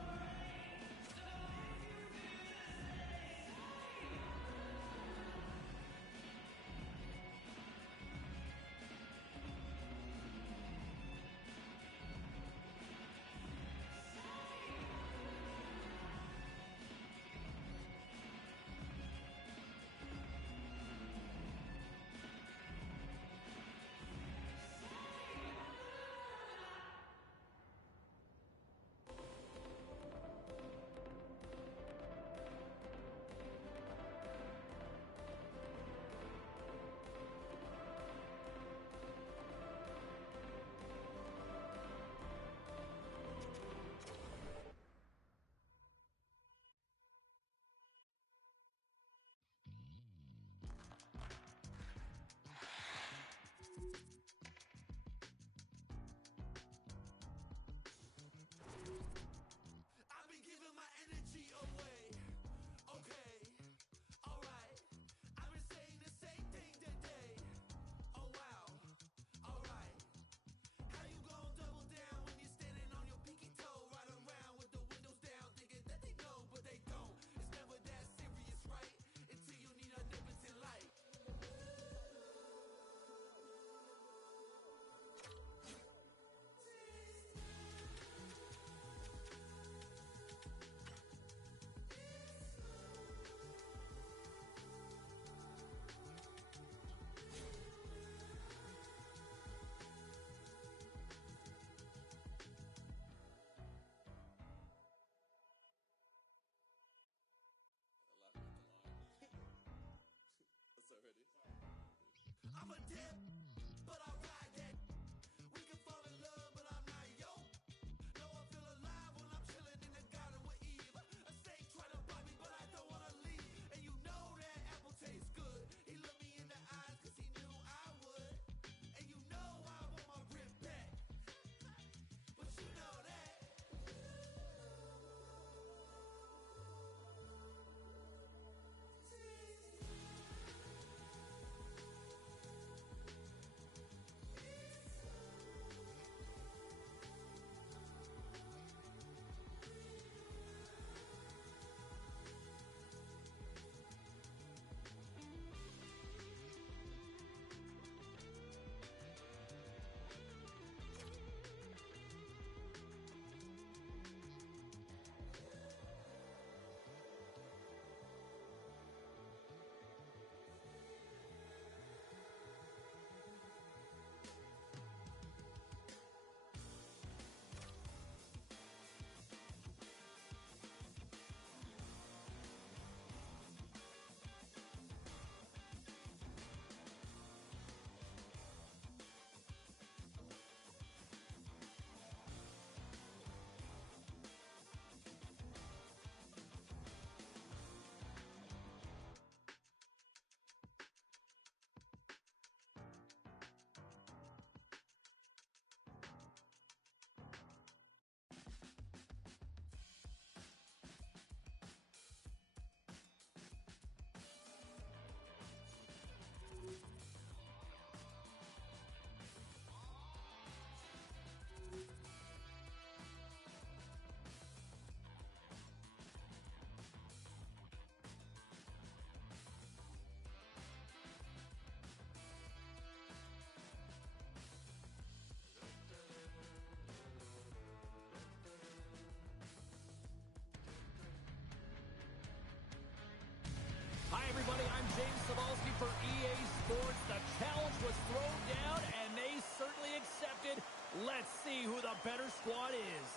see who the better squad is.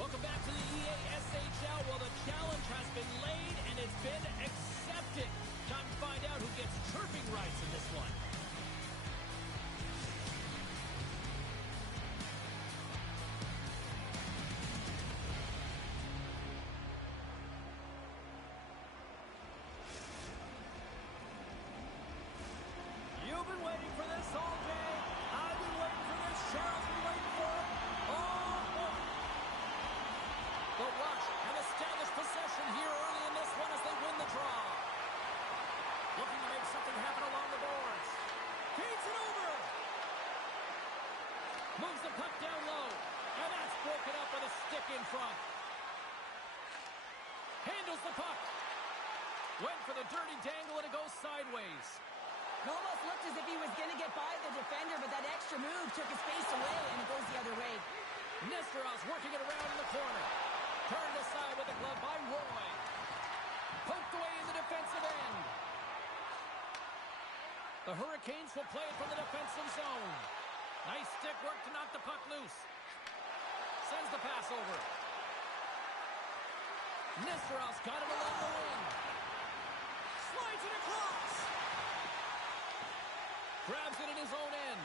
Welcome back to the EASHL. Well, the challenge has been laid and it's been accepted. Time to find out who gets chirping rights in this one. You've been waiting for this all day. I've been waiting for this. Cheryl's been waiting for it. The Rush have established possession here early in this one as they win the draw. Looking to make something happen along the boards. it over. Moves the puck down low. And that's broken up with a stick in front. Handles the puck. Went for the dirty dangle and it goes sideways. It almost looked as if he was going to get by the defender, but that extra move took his face away and it goes the other way. Nesterov working it around in the corner. Turned aside with the glove by Roy. Poked away in the defensive end. The Hurricanes will play it from the defensive zone. Nice stick work to knock the puck loose. Sends the pass over. Nesterov's got it along the wing. Slides it across. Grabs it in his own end.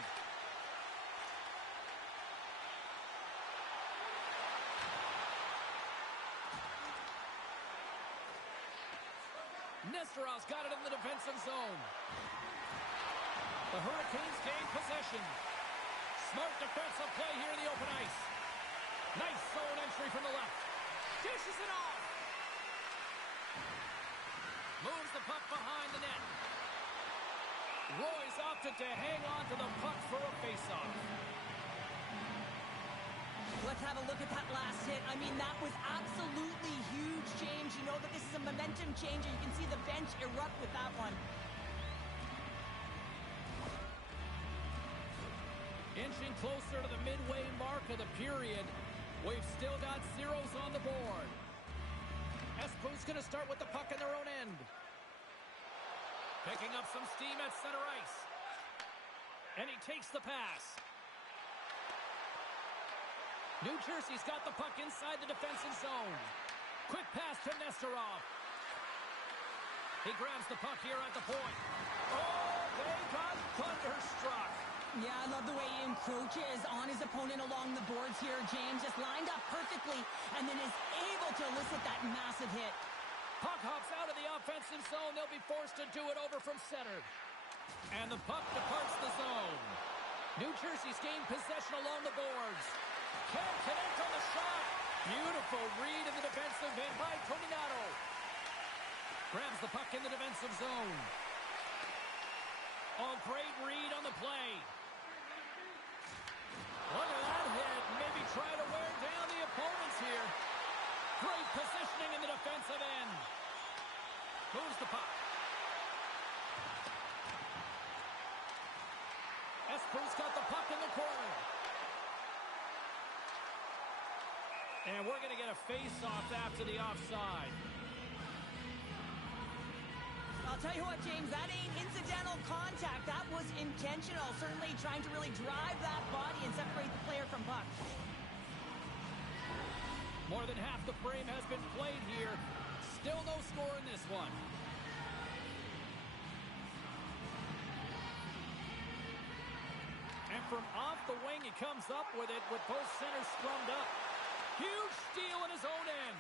Nesterov's got it in the defensive zone. The Hurricanes gain possession. Smart defensive play here in the open ice. Nice zone entry from the left. Dishes it off. Moves the puck behind the net. Roy's opted to hang on to the puck for a faceoff. Let's have a look at that last hit. I mean, that was absolutely huge, James. You know that this is a momentum changer. You can see the bench erupt with that one. Inching closer to the midway mark of the period. We've still got zeros on the board. Espo's going to start with the puck in their own end. Picking up some steam at center ice. And he takes the pass. New Jersey's got the puck inside the defensive zone. Quick pass to Nesterov. He grabs the puck here at the point. Oh, they got thunderstruck. Yeah, I love the way he encroaches on his opponent along the boards here, James. Just lined up perfectly and then is able to elicit that massive hit. Puck hops out of the offensive zone. They'll be forced to do it over from center. And the puck departs the zone. New Jersey's gained possession along the boards. Can't connect on the shot. Beautiful read in the defensive end by Toninato. Grabs the puck in the defensive zone. Oh, great read on the play. Look at that hit. Maybe try to wear down the opponents here. Great positioning in the defensive end. Moves the puck. Espo's got the puck in the corner. And we're going to get a face-off after the offside. I'll tell you what, James, that ain't incidental contact. That was intentional. Certainly trying to really drive that body and separate the player from puck. More than half the frame has been played here. Still no score in this one. And from off the wing, he comes up with it with both centers scrummed up. Huge steal in his own end.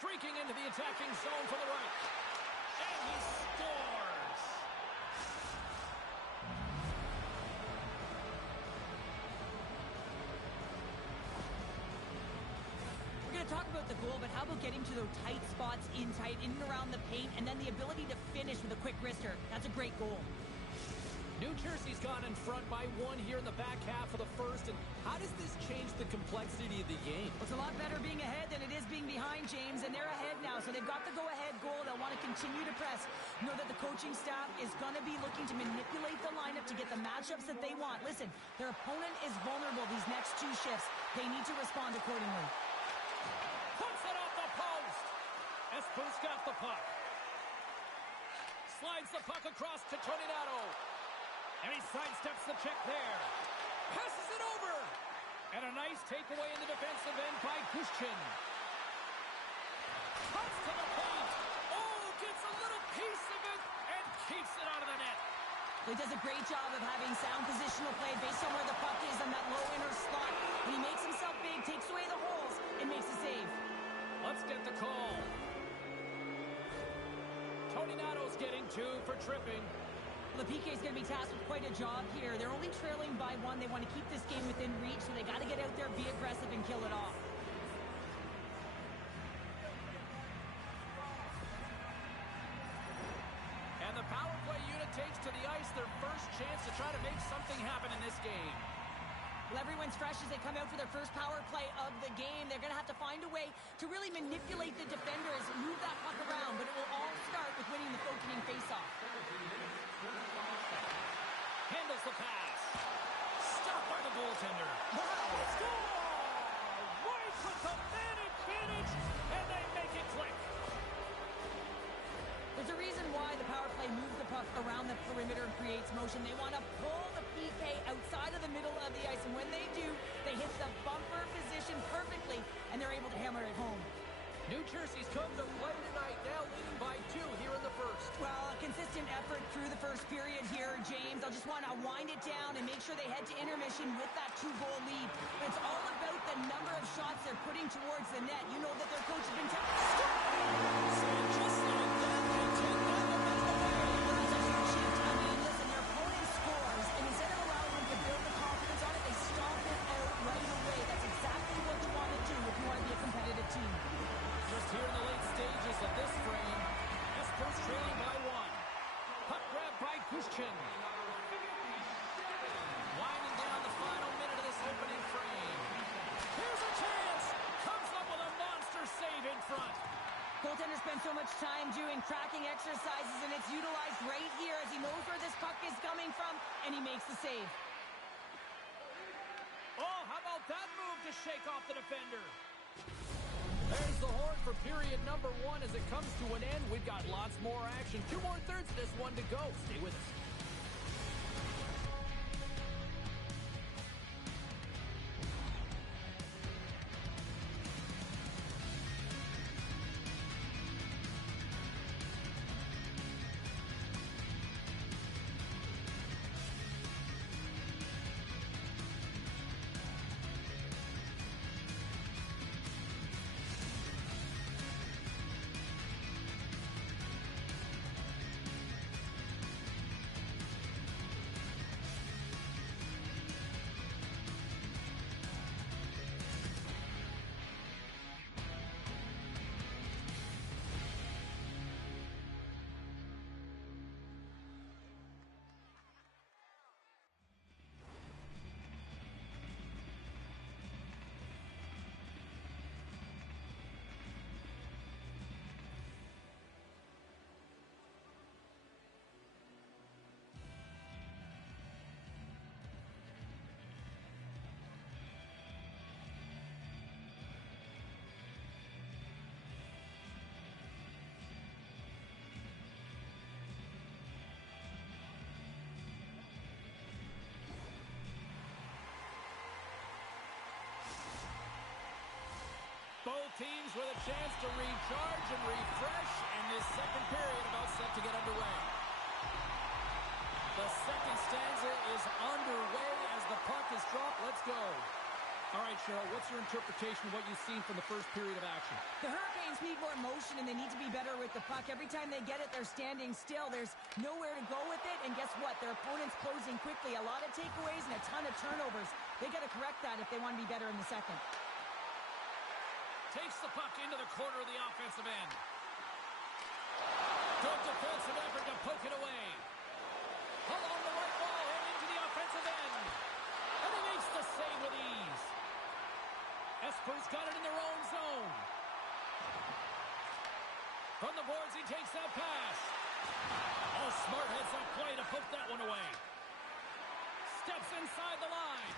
Streaking into the attacking zone for the right. And he scores! We're going to talk about the goal, but how about getting to those tight spots in and around the paint, and then the ability to finish with a quick wrister. That's a great goal. New Jersey's gone in front by one here in the back half of the first. And how does this change the complexity of the game? Well, it's a lot better being ahead than it is being behind, James, and they're ahead now, so they've got the go-ahead goal. They'll want to continue to press. Know that the coaching staff is going to be looking to manipulate the lineup to get the matchups that they want. Listen, their opponent is vulnerable these next two shifts. They need to respond accordingly. Puts it off the post. Espo's got the puck. Slides the puck across to Toninato. And he sidesteps the check there. Passes it over. And a nice takeaway in the defensive end by Gushchin. Cuts to the point. Oh, gets a little piece of it and keeps it out of the net. He does a great job of having sound positional play based on where the puck is in that low inner slot. And he makes himself big, takes away the holes, and makes a save. Let's get the call. Toninato's getting 2 for tripping. The PK is going to be tasked with quite a job here. They're only trailing by 1. They want to keep this game within reach, so they got to get out there, be aggressive, and kill it off. And the power play unit takes to the ice, their first chance to try to make something happen in this game. Well, everyone's fresh as they come out for their first power play of the game. They're going to have to find a way to really manipulate the defenders, move that puck around, but it will all start with winning the opening faceoff. Handles the pass. Stopped by the goaltender. Wow. Score! Right with the man advantage, and they make it click. There's a reason why the power play moves the puck around the perimeter and creates motion. They want to pull the PK outside of the middle of the ice, and when they do, they hit the bumper position perfectly, and they're able to hammer it home. New Jersey's come to play tonight, now leading by 2 here in the first. Well, a consistent effort through the first period here, James. They'll just want to wind it down and make sure they head to intermission with that 2-goal lead. But it's all about the number of shots they're putting towards the net. You know that their coach has been telling them. Just like that, they take that momentum away. Well, that's a huge shift. I mean, listen, their opponent scores, and instead of allowing them to build the confidence on it, they stomp it out right away. That's exactly what you want to do if you want to be a competitive team. Just here in the late stages of this frame, Espers trailing by 1. Puck grab by Kushkin. Winding down the final minute of this opening frame. Here's a chance. Comes up with a monster save in front. Goaltender spends so much time doing cracking exercises, and it's utilized right here as he knows where this puck is coming from, and he makes the save. Oh, how about that move to shake off the defender? There's the horn for period number 1 as it comes to an end. We've got lots more action. 2 more thirds of this one to go. Stay with us. Both teams with a chance to recharge and refresh, and this second period about set to get underway. The second stanza is underway as the puck is dropped. Let's go. All right, Cheryl, what's your interpretation of what you've seen from the first period of action? The Hurricanes need more motion, and they need to be better with the puck. Every time they get it, they're standing still. There's nowhere to go with it, and guess what? Their opponent's closing quickly. A lot of takeaways and a ton of turnovers. They got to correct that if they want to be better in the second. Takes the puck into the corner of the offensive end. Good defensive effort to poke it away. Along the right wall and into the offensive end. And he makes the save with ease. Espers got it in their own zone. From the boards, he takes that pass. Oh, smart heads-up play to poke that one away. Steps inside the line.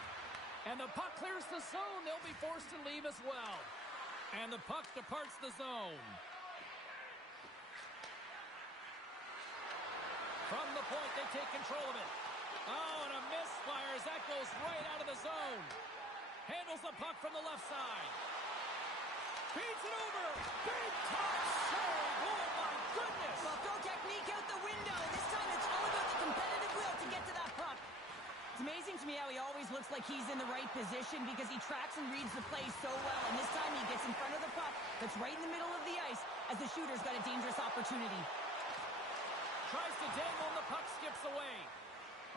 And the puck clears the zone. They'll be forced to leave as well. And the puck departs the zone. From the point, they take control of it. Oh, and a misfire as that goes right out of the zone. Handles the puck from the left side. Feeds it over. Big time save. Oh, my goodness. Well, throw technique out the window. This time it's all about the competitive will to get to that puck. It's amazing to me how he always looks like he's in the right position because he tracks and reads the play so well. And this time he gets in front of the puck that's right in the middle of the ice as the shooter's got a dangerous opportunity. Tries to dangle and the puck skips away.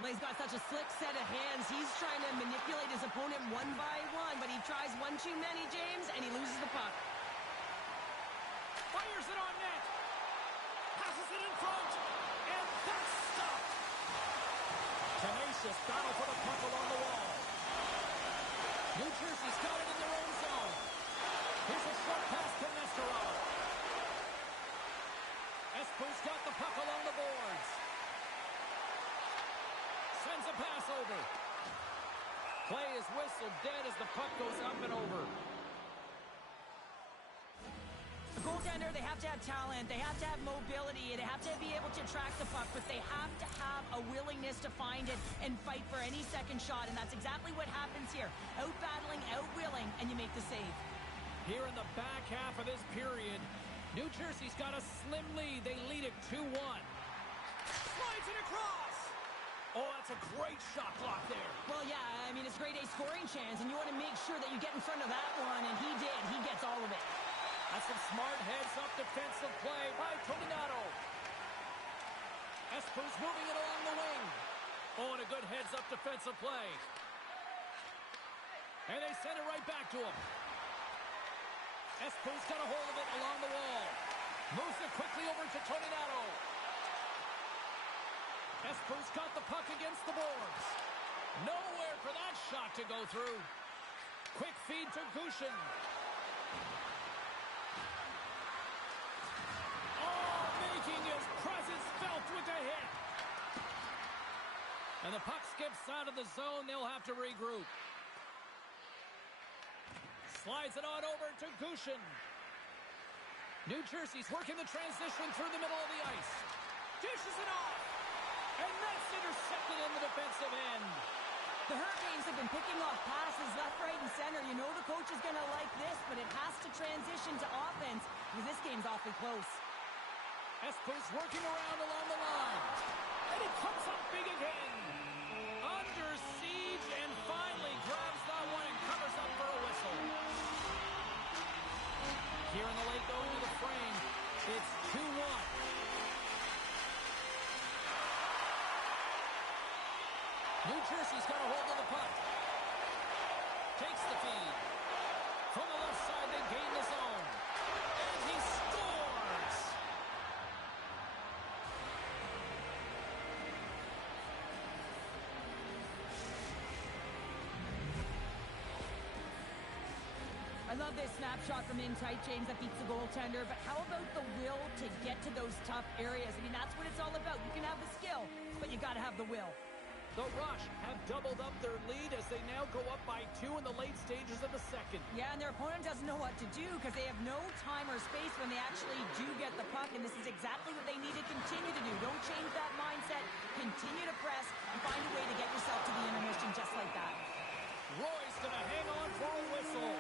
Well, he's got such a slick set of hands. He's trying to manipulate his opponent one by one, but he tries one too many, James, and he loses the puck. Fires it on net. Passes it in front. And that's stopped. ferocious battle for the puck along the wall. New Jersey's got it in their own zone. Here's a short pass to Nesterov. Espo's got the puck along the boards. Sends a pass over. Play is whistled dead as the puck goes up and over. The goaltender, they have to have talent, they have to have mobility, they have to be able to track the puck, but they have to have a willingness to find it and fight for any second shot, and that's exactly what happens here. Out-battling, out-willing, and you make the save. Here in the back half of this period, New Jersey's got a slim lead. They lead it 2-1. Slides it across. Oh, that's a great shot block there. Well, yeah, I mean, it's a grade A scoring chance, and you want to make sure that you get in front of that one, and he did. He gets all of it. That's some smart heads-up defensive play by Toninato. Espo's moving it along the wing. Oh, and a good heads-up defensive play. And they send it right back to him. Espo's got a hold of it along the wall. Moves it quickly over to Toninato. Espo's got the puck against the boards. Nowhere for that shot to go through. Quick feed to Gushin. Making his presence felt with a hit. And the puck skips out of the zone. They'll have to regroup. Slides it on over to Gushin. New Jersey's working the transition through the middle of the ice. Dishes it off. And that's intercepted in the defensive end. The Hurricanes have been picking off passes left, right, and center. You know the coach is going to like this, but it has to transition to offense because this game's awfully close. Espo's working around along the line. And he comes up big again. Under siege and finally grabs that one and covers up for a whistle. Here in the late going to the frame, it's 2-1. New Jersey's got a hold of the puck. Takes the feed. From the left side, they gain the zone. And he scores! I love this snapshot from in tight, James, that beats the goaltender, but how about the will to get to those tough areas? I mean, that's what it's all about. You can have the skill, but you got to have the will. The Rush have doubled up their lead as they now go up by 2 in the late stages of the second. Yeah, and their opponent doesn't know what to do because they have no time or space when they actually do get the puck, and this is exactly what they need to continue to do. Don't change that mindset. Continue to press and find a way to get yourself to the intermission just like that. Roy's going to hang on for a whistle.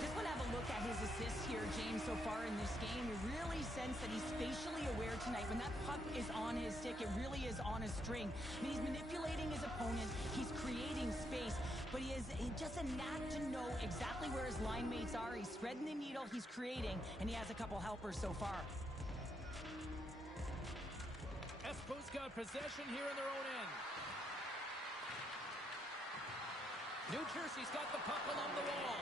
Just want to have a look at his assists here, James, so far in this game. You really sense that he's spatially aware tonight. When that puck is on his stick, it really is on a string. I mean, he's manipulating his opponent. He's creating space. But he is just a knack to know exactly where his line mates are. He's threading the needle. He's creating. And he has a couple helpers so far. Espo's got possession here in their own end. New Jersey's got the puck along the wall.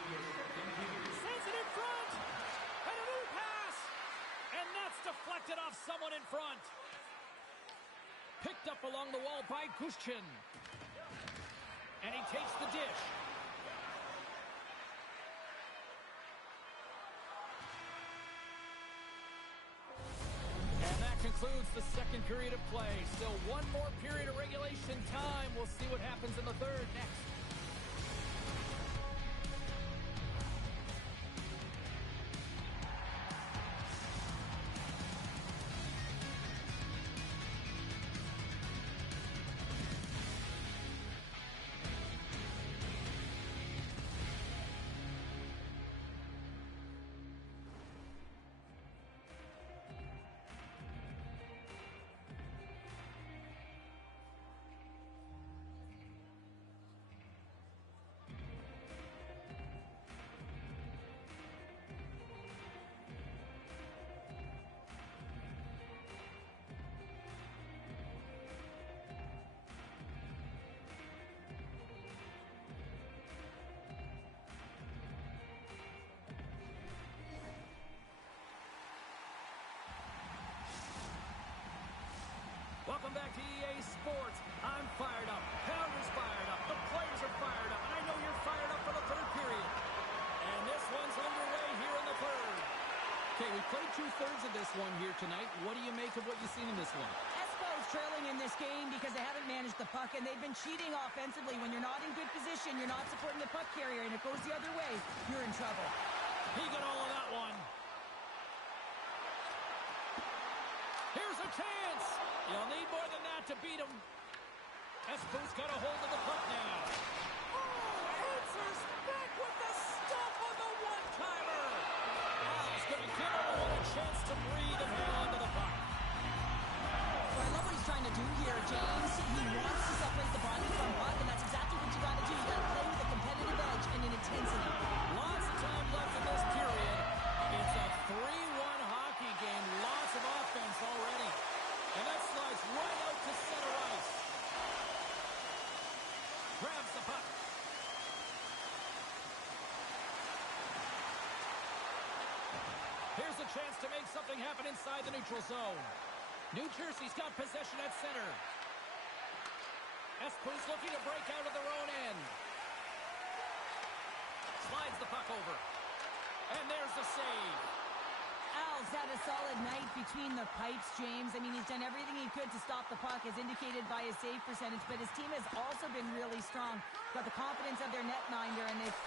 Sends it in front. And a new pass. And that's deflected off someone in front. Picked up along the wall by Gushin. And he takes the dish. And that concludes the second period of play. Still one more period of regulation time. We'll see what happens in the third next. Welcome back to EA 2/3 of this one here tonight. What do you make of what you've seen in this one? Espo's trailing in this game because they haven't managed the puck, and they've been cheating offensively. When you're not in good position, you're not supporting the puck carrier, and it goes the other way, you're in trouble. He got all of that one. Here's a chance. You'll need more than that to beat him. Espo's got a hold of the puck now. Oh, answers back with the stuff on the one-timer. He's going to give everyone a chance to breathe and hang on to the puck. Well, I love what he's trying to do here, James. He wants to separate the body from puck, and that's exactly what you got to do. You got to play with a competitive edge and an intensity. Lots of time left in this period. It's a 3-1 hockey game. Lots of offense already. And that slides right out to center ice. Grabs the puck. Here's a chance to make something happen inside the neutral zone. New Jersey's got possession at center. Espo's looking to break out of their own end. Slides the puck over. And there's the save. Al's had a solid night between the pipes, James. I mean, he's done everything he could to stop the puck, as indicated by his save percentage, but his team has also been really strong. Got the confidence of their netminder, and they've...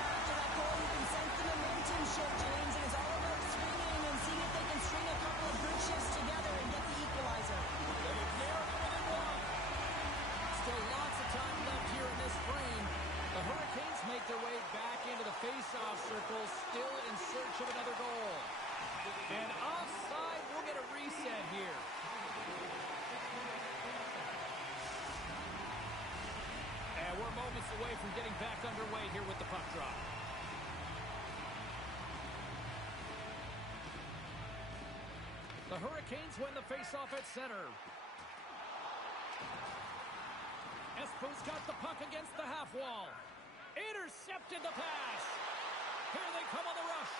After that goal, you can sense the momentum shift, James, and it's all about swinging and seeing if they can string a couple of good shifts together and get the equalizer. They've narrowed it within one. Still lots of time left here in this frame. The Hurricanes make their way back into the face-off circle, still in search of another goal. And offside, we'll get a reset here. And we're moments away from getting back underway here with the puck drop. The Hurricanes win the face-off at center. Espo's got the puck against the half wall. Intercepted the pass. Here they come on the rush.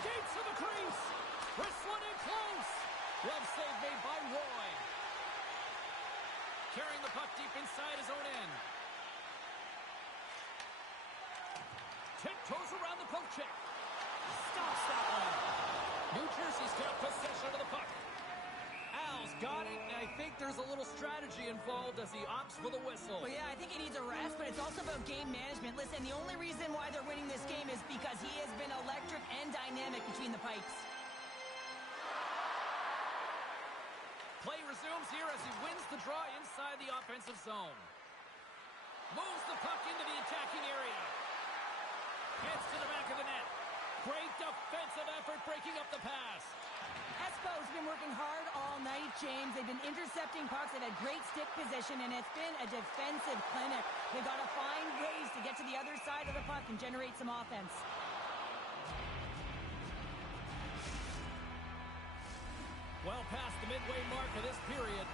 Skates to the crease. Wrestling in close. Glove save made by Roy. Carrying the puck deep inside his own end. Tiptoes around the poke check. Stops that one. New Jersey's got possession of the puck. Al's got it, and I think there's a little strategy involved as he opts for the whistle. Well, yeah, I think he needs a rest, but it's also about game management. Listen, the only reason why they're winning this game is because he has been electric and dynamic between the pipes. Play resumes here as he wins the draw inside the offensive zone. Moves the puck into the attacking area. Heads to the back of the net. Great defensive effort breaking up the pass. Espo's been working hard all night, James. They've been intercepting pucks. They've had great stick position, and it's been a defensive clinic. They've got to find ways to get to the other side of the puck and generate some offense. Well past the midway mark of this period,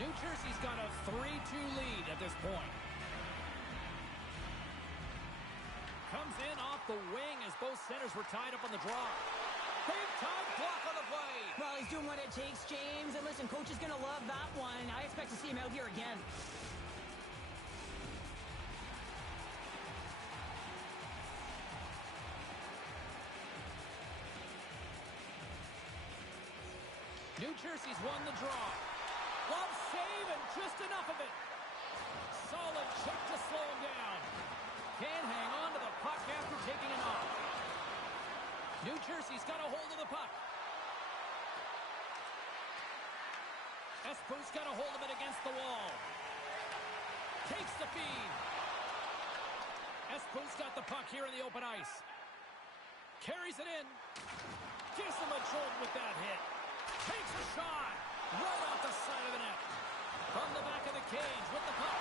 New Jersey's got a 3-2 lead at this point. Comes in off the wing as both centers were tied up on the draw. Big time block on the play. Well, he's doing what it takes, James. And listen, coach is going to love that one. I expect to see him out here again. New Jersey's won the draw. Glove save and just enough of it. Solid check to slow him down. Can't hang on to the puck after taking it off. New Jersey's got a hold of the puck. Espo's got a hold of it against the wall. Takes the feed. Espo's got the puck here in the open ice. Carries it in. Gives him a jolt with that hit. Takes a shot. Right off the side of the net. From the back of the cage with the puck.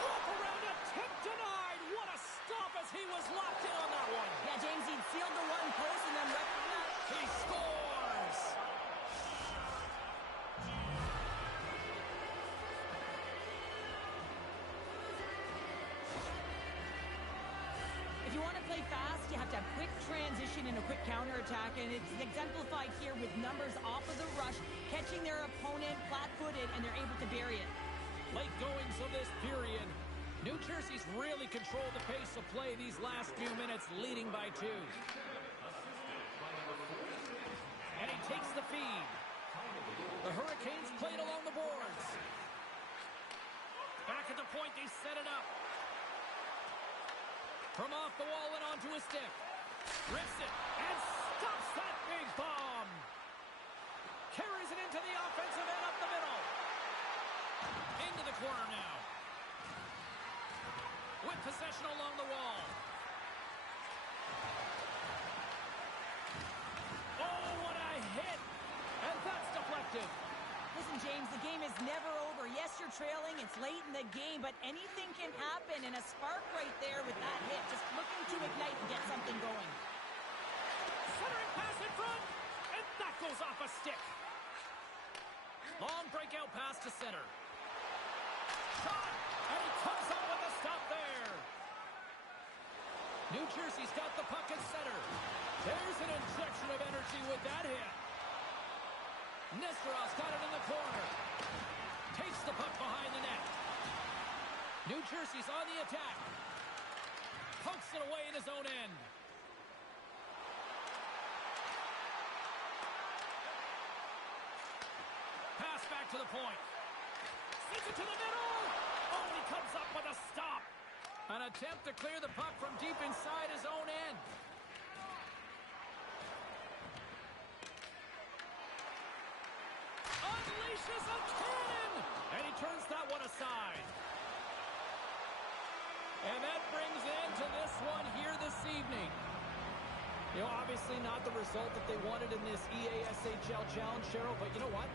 Rope around it. Tip denied. What a stop as he was locked in on that one. Yeah, James, he sealed the one post and then recognized. He scores. If you want to play fast, you have to have quick transition and a quick counterattack, and it's exemplified here with numbers off of the rush, catching their opponent flat-footed, and they're able to bury it. Late goings of this period. New Jersey's really controlled the pace of play these last few minutes, leading by 2. And he takes the feed. The Hurricanes played along the boards. Back at the point, they set it up. From off the wall and onto a stick. Rips it and stops that big bomb. Carries it into the offensive end up the middle. Into the corner now. With possession along the wall. Oh, what a hit! And that's deflected. Listen, James, the game is never over. Yes, you're trailing. It's late in the game, but anything can happen. And a spark right there with that hit. Just looking to ignite and get something going. Centering pass in front. And that goes off a stick. Long breakout pass to center. Shot! And he comes up with a stop there. New Jersey's got the puck at center. There's an injection of energy with that hit. Nesterov's got it in the corner. Takes the puck behind the net. New Jersey's on the attack. Pokes it away in his own end. Pass back to the point. Sends it to the middle. Oh, he comes up with a stop. An attempt to clear the puck from deep inside his own end. Unleashes a cannon! And he turns that one aside. And that brings an end to this one here this evening. You know, obviously not the result that they wanted in this EASHL challenge, Cheryl, but you know what?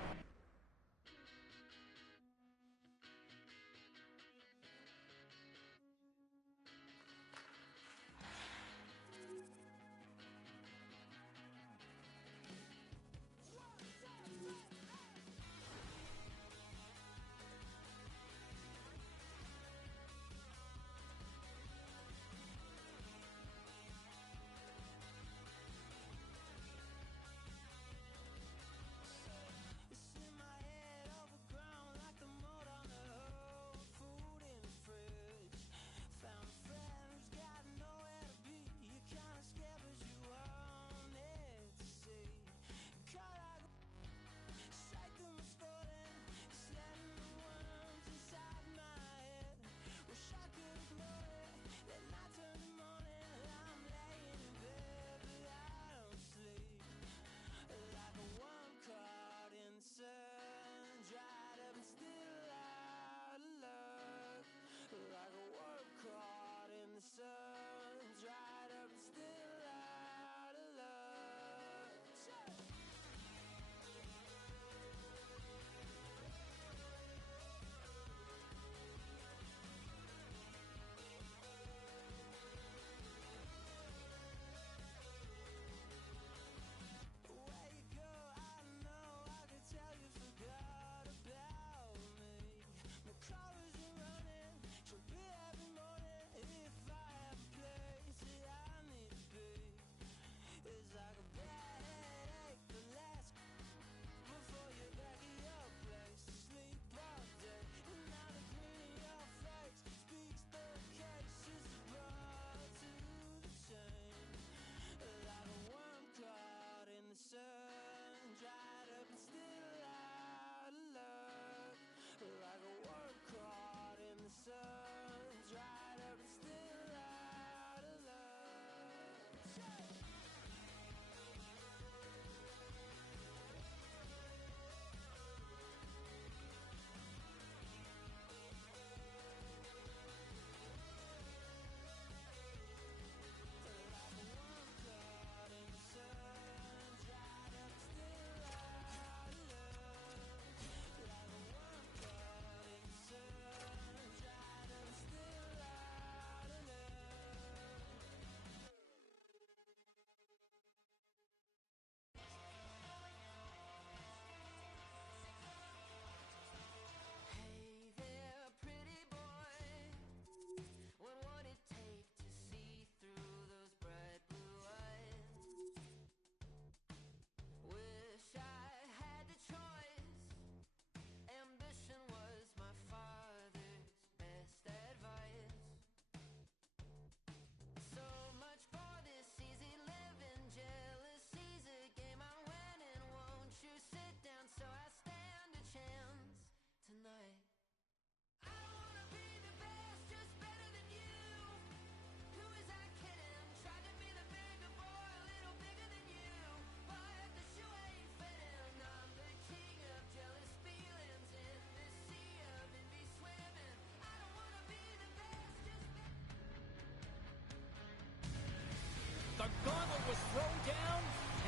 thrown down,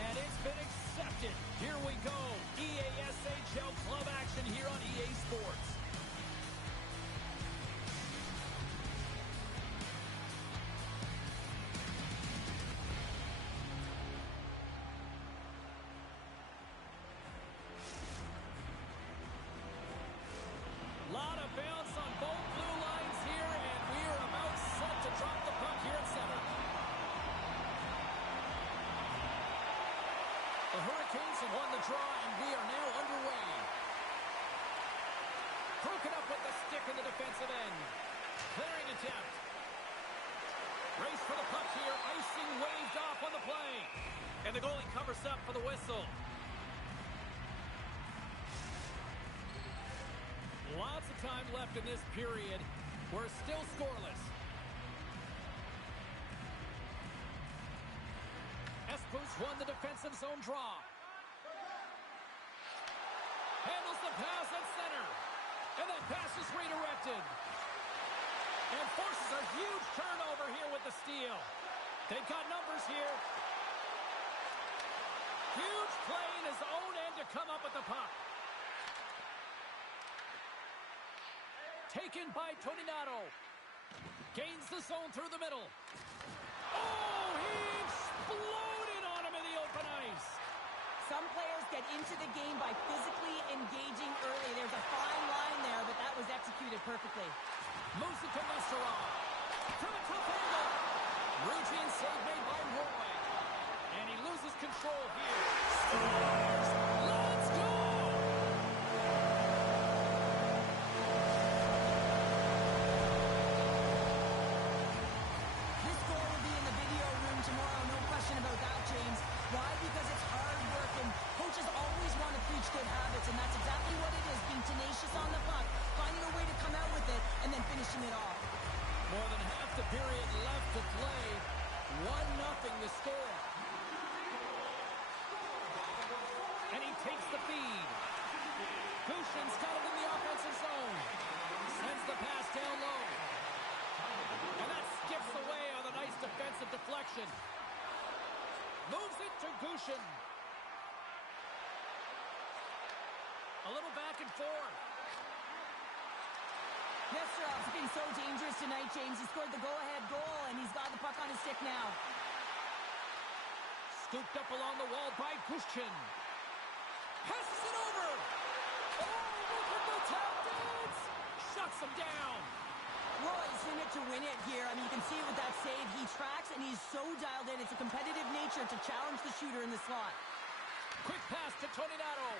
and it's been accepted. Here we go. EASHL club action here on EA Sports. Lot of bounce on both blue lines here, and we are about set to drop the puck here at center. The Hurricanes have won the draw, and we are now underway. Broken up with the stick in the defensive end. Clearing attempt. Race for the puck here. Icing waved off on the play. And the goalie covers up for the whistle. Lots of time left in this period. We're still scoreless. Espoos won the defensive zone draw. Handles the pass at center. And that pass is redirected. And forces a huge turnover here with the steal. They've got numbers here. Huge play in his own end to come up with the puck. Taken by Toninato. Gains the zone through the middle. Oh, he exploded on him in the open ice. Some players get into the game by physically engaging early. There's a fine line there, but that was executed perfectly. Moves it to Nesterov. From a tough angle. Routine save made by Roy. And he loses control here. Steelers! Let's go! This goal will be in the video room tomorrow, no question about that, James. Why? Because it's hard work, and coaches always want to preach good habits, and that's exactly what it is, being tenacious on the puck, finding a way to come out with it, and then finishing it off. More than half the period left to play. 1-0 the score. And he takes the feed. Gushin's got it in the offensive zone. Sends the pass down low. And that skips away on a nice defensive deflection. Moves it to Gushin. A little back and forth. Nesterov's been so dangerous tonight, James. He scored the go-ahead goal, and he's got the puck on his stick now. Scooped up along the wall by Gushin. Passes it over. Oh, look at the tap dance. Shuts him down. Roy's in it to win it here. I mean, you can see it with that save. He tracks, and he's so dialed in. It's a competitive nature to challenge the shooter in the slot. Quick pass to Toninato.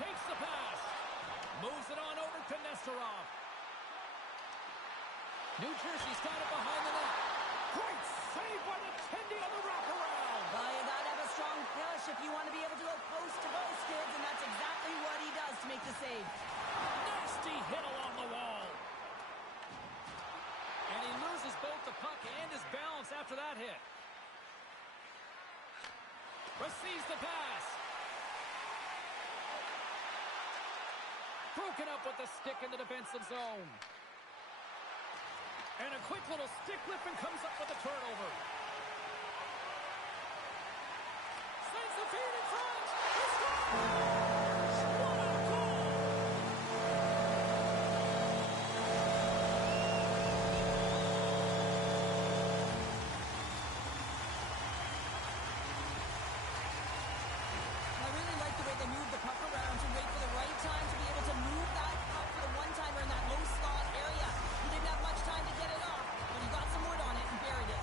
Takes the pass. Moves it on over to Nesterov. New Jersey's got it behind the net. Great save by the Tendy on the wraparound. Well, you got to have a strong push if you want to be able to go post to post, kids, and that's exactly what he does to make the save. Nasty hit along the wall. And he loses both the puck and his balance after that hit. Receives the pass. Broken up with the stick in the defensive zone. And a quick little stick lift and comes up with a turnover. Sends the feed in front. He scores! What a goal! I really like the way they move the puck around to wait for the right time to be able to move that puck for the one-timer in that low slot area. He didn't have much time to get it off, but he got some wood on it and buried it.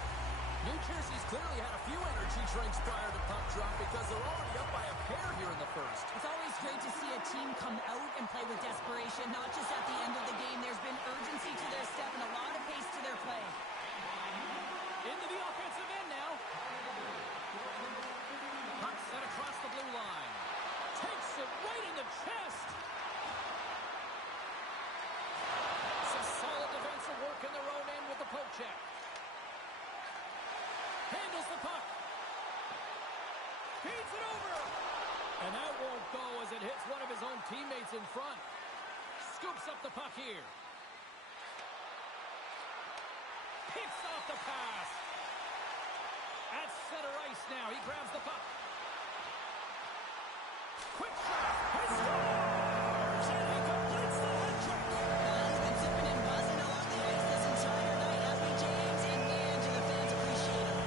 New Jersey's clearly had a few energy drinks prior to puck drop because they're already up by a pair here in the first. It's always great to see a team come out and play with desperation, not just at the end of the game. There's been urgency to their step and a lot of pace to their play. Into the offensive end now. Puck set across the blue line. Takes it right in the chest. Some solid defensive work in their own end with the poke check. Handles the puck. Feeds it over. And that won't go as it hits one of his own teammates in front. Scoops up the puck here. Picks off the pass. At center ice now. He grabs the puck. Quick shot. He scores! And he completes the hat trick. He's been zipping and buzzing along the ice this entire night, hasn't he, James? And man, do the fans appreciate him.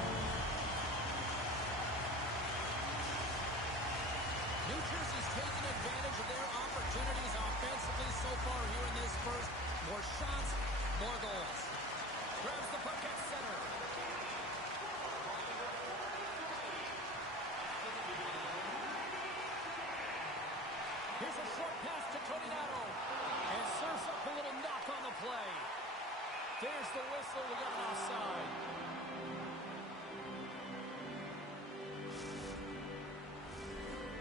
New Jersey's taking advantage of their opportunities offensively so far here in this first. More shots, more goals. Grabs the puck at center. Here's a short pass to Toninato. And serves up a little knock on the play. There's the whistle. We got an offside.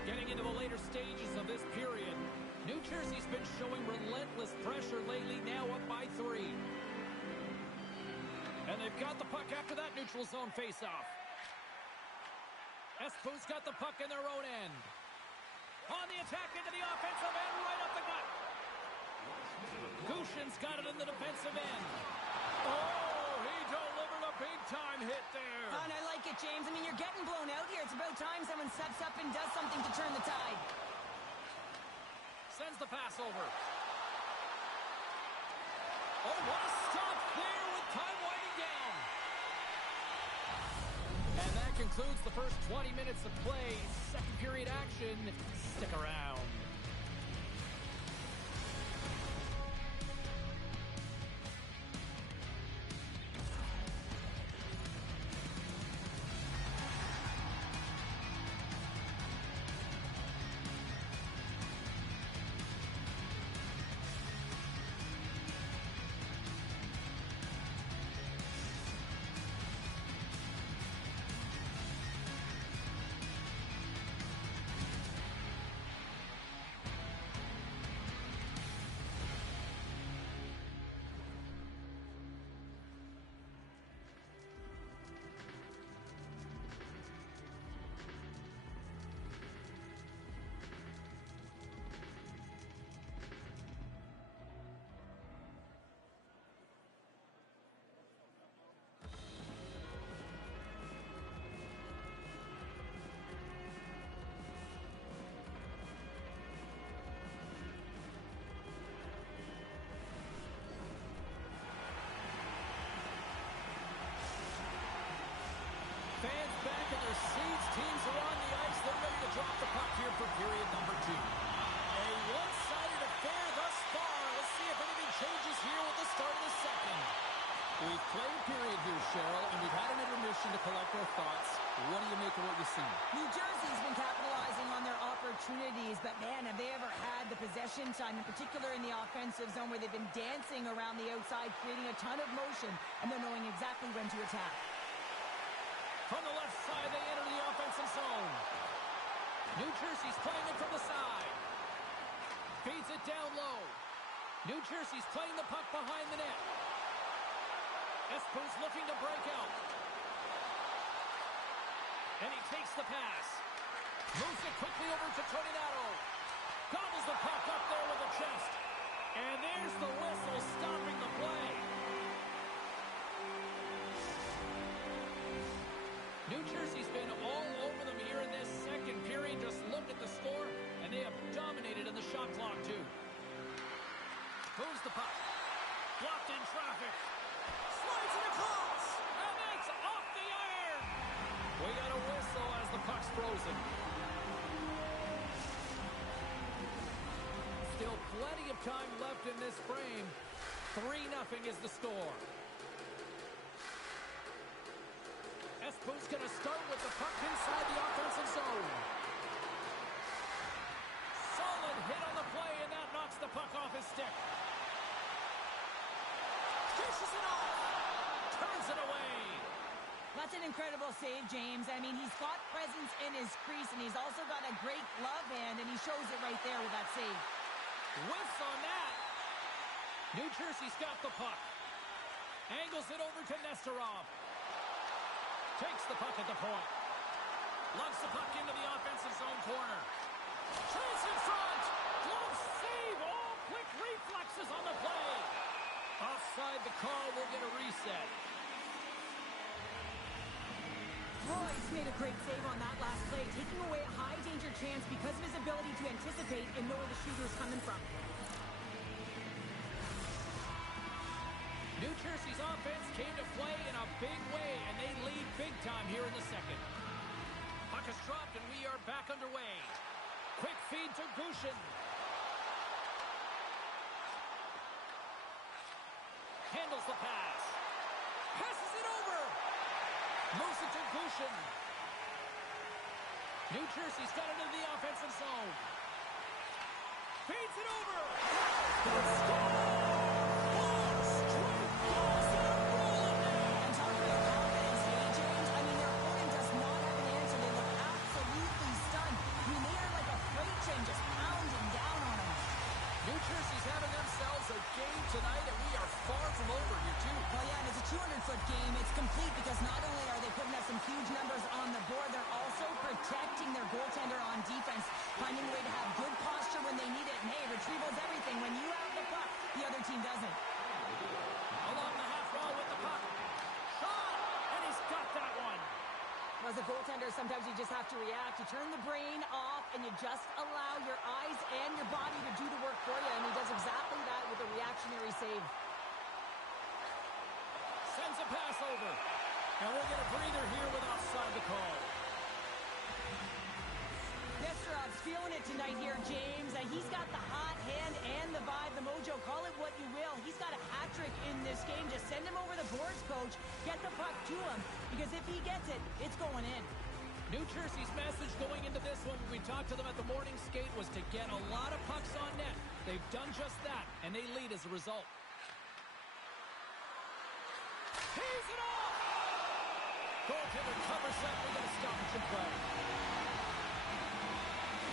Getting into the later stages of this period, New Jersey's been showing relentless pressure lately, now up by 3. And they've got the puck after that neutral zone faceoff. Espo's got the puck in their own end. On the attack into the offensive end, right up the gut. Gushin's got it in the defensive end. Oh, he delivered a big-time hit there. And I like it, James. I mean, you're getting blown out here. It's about time someone steps up and does something to turn the tide. Sends the pass over. Oh, what a stop there with time winding down. And that concludes the first 20 minutes of play. Second period action. Stick around. Fans back in their seats. Teams are on the ice. They're ready to drop the puck here for period number 2. A one-sided affair thus far. Let's see if anything changes here with the start of the second. We've played a period here, Cheryl, and we've had an intermission to collect our thoughts. What do you make of what you see? New Jersey's been capitalizing on their opportunities, but man, have they ever had the possession time, in particular in the offensive zone where they've been dancing around the outside, creating a ton of motion, and they're knowing exactly when to attack. From the left side, they enter the offensive zone. New Jersey's playing it from the side. Feeds it down low. New Jersey's playing the puck behind the net. Espo's looking to break out. And he takes the pass. Moves it quickly over to Toninato. Gobbles the puck up there with the chest. And there's the whistle stopping the play. New Jersey's been all over them here in this second period. Just look at the score, and they have dominated in the shot clock, too. Moves the puck. Blocked in traffic. Slides it across. And it's off the iron. We got a whistle as the puck's frozen. Still plenty of time left in this frame. 3-0 is the score. Espo's going to start with the puck inside the offensive zone. Solid hit on the play, and that knocks the puck off his stick. Dishes it off. Turns it away. That's an incredible save, James. I mean, he's got presence in his crease, and he's also got a great glove hand, and he shows it right there with that save. Whiffs on that. New Jersey's got the puck. Angles it over to Nesterov. Takes the puck at the point. Lugs the puck into the offensive zone corner. Chase in front. Glove save. All quick reflexes on the play. Offside the call will get a reset. Boy, Price made a great save on that last play, taking away a high-danger chance because of his ability to anticipate and know where the shooter is coming from. New Jersey's offense came to play in a big way, and they lead big time here in the second. Puck is dropped, and we are back underway. Quick feed to Gushin. Handles the pass. Passes it over. Moves it to Gushin. New Jersey's got it into the offensive zone. Feeds it over. Score! Tonight, and we are far from over here, too. Well, yeah, and it's a 200-foot game. It's complete because not only are they putting up some huge numbers on the board, they're also protecting their goaltender on defense, finding a way to have good posture when they need it. And, hey, retrieval's everything. When you have the puck, the other team doesn't. Along the half wall with the puck. Shot! And he's got that one. As a goaltender, sometimes you just have to react. You turn the brain off, and you just allow your eyes and your body to do the work for you, and he does exactly that with a reactionary save. Sends a pass over, and we'll get a breather here with offside the call. Nesterov's feeling it tonight here, James. He's got the hot hand and the vibe, the mojo. Call it what you will. He's got a hat trick in this game. Just send him over the boards, coach. Get the puck to him, because if he gets it, it's going in. New Jersey's message going into this one when we talked to them at the morning skate was to get a lot of pucks on net. They've done just that, and they lead as a result. Tees it off! Goaltender covers that. We got a stoppage in play.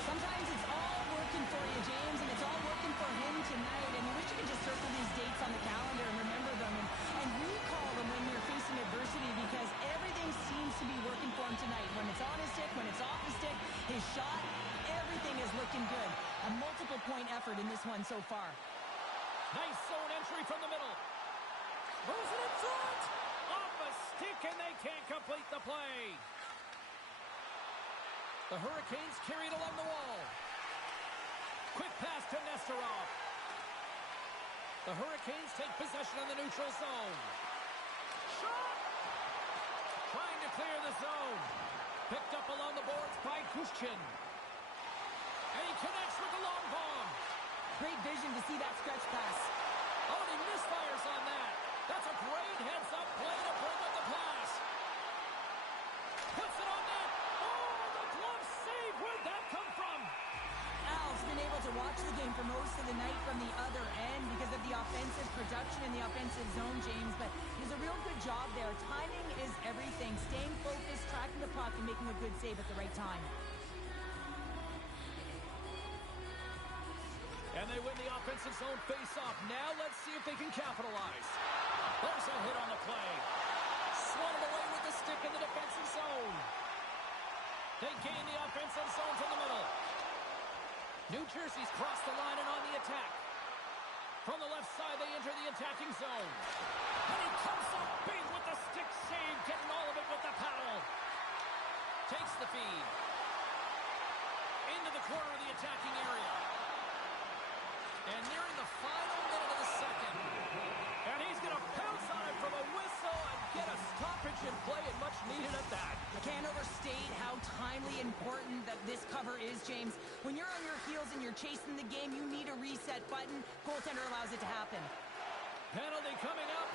Sometimes it's all working for you, James, and it's all working for him tonight. And you wish you could just circle these dates on the calendar and remember them and recall them when you're facing adversity, because everything seems to be working for him tonight. When it's on his stick, when it's off his stick, his shot, everything is looking good. A multiple-point effort in this one so far. Nice zone entry from the middle. Moves it in front. Off a stick, and they can't complete the play. The Hurricanes carry it along the wall. Quick pass to Nesterov. The Hurricanes take possession in the neutral zone. Shot! Trying to clear the zone. Picked up along the boards by Kushkin. And he connects with the long bomb. Great vision to see that stretch pass. Oh, and he misfires on that. That's a great heads-up play to bring up the pass. Puts it on net. Oh, the glove save. Where'd that come from? Al's been able to watch the game for most of the night from the other end because of the offensive production in the offensive zone, James, but he does a real good job there. Timing is everything. Staying focused, tracking the puck, and making a good save at the right time. And they win the offensive zone face-off. Now let's see if they can capitalize. There's a hit on the play. Swung away with the stick in the defensive zone. They gain the offensive zone from the middle. New Jersey's crossed the line and on the attack. From the left side, they enter the attacking zone. And he comes up big with the stick save, getting all of it with the paddle. Takes the feed. Into the corner of the attacking area. And nearing the final minute of the second. And he's going to pounce on it from a whistle and get a stoppage in play, and much needed at that. I can't overstate how timely important that this cover is, James. When you're on your heels and you're chasing the game, you need a reset button. Goaltender allows it to happen. Penalty coming up.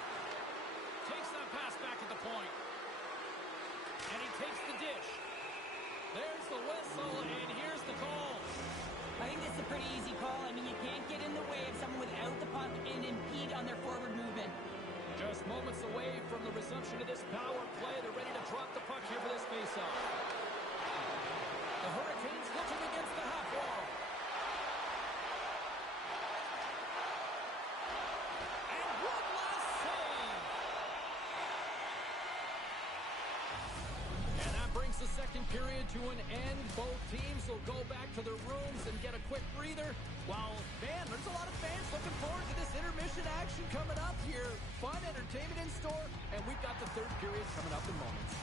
Takes that pass back at the point. And he takes the dish. There's the whistle, and here's the call. I think this is a pretty easy call. I mean, you can't get in the way of someone without the puck and impede on their forward movement. Just moments away from the resumption of this power play. They're ready to drop the puck here for this faceoff. The Hurricanes looking against the half wall. And one last save. And that brings the second period to an end. Both teams will go back to their rooms and get a quick breather. While, man, there's a lot of fans looking forward to this intermission action coming up here. Fun entertainment in store, and we've got the third period coming up in moments.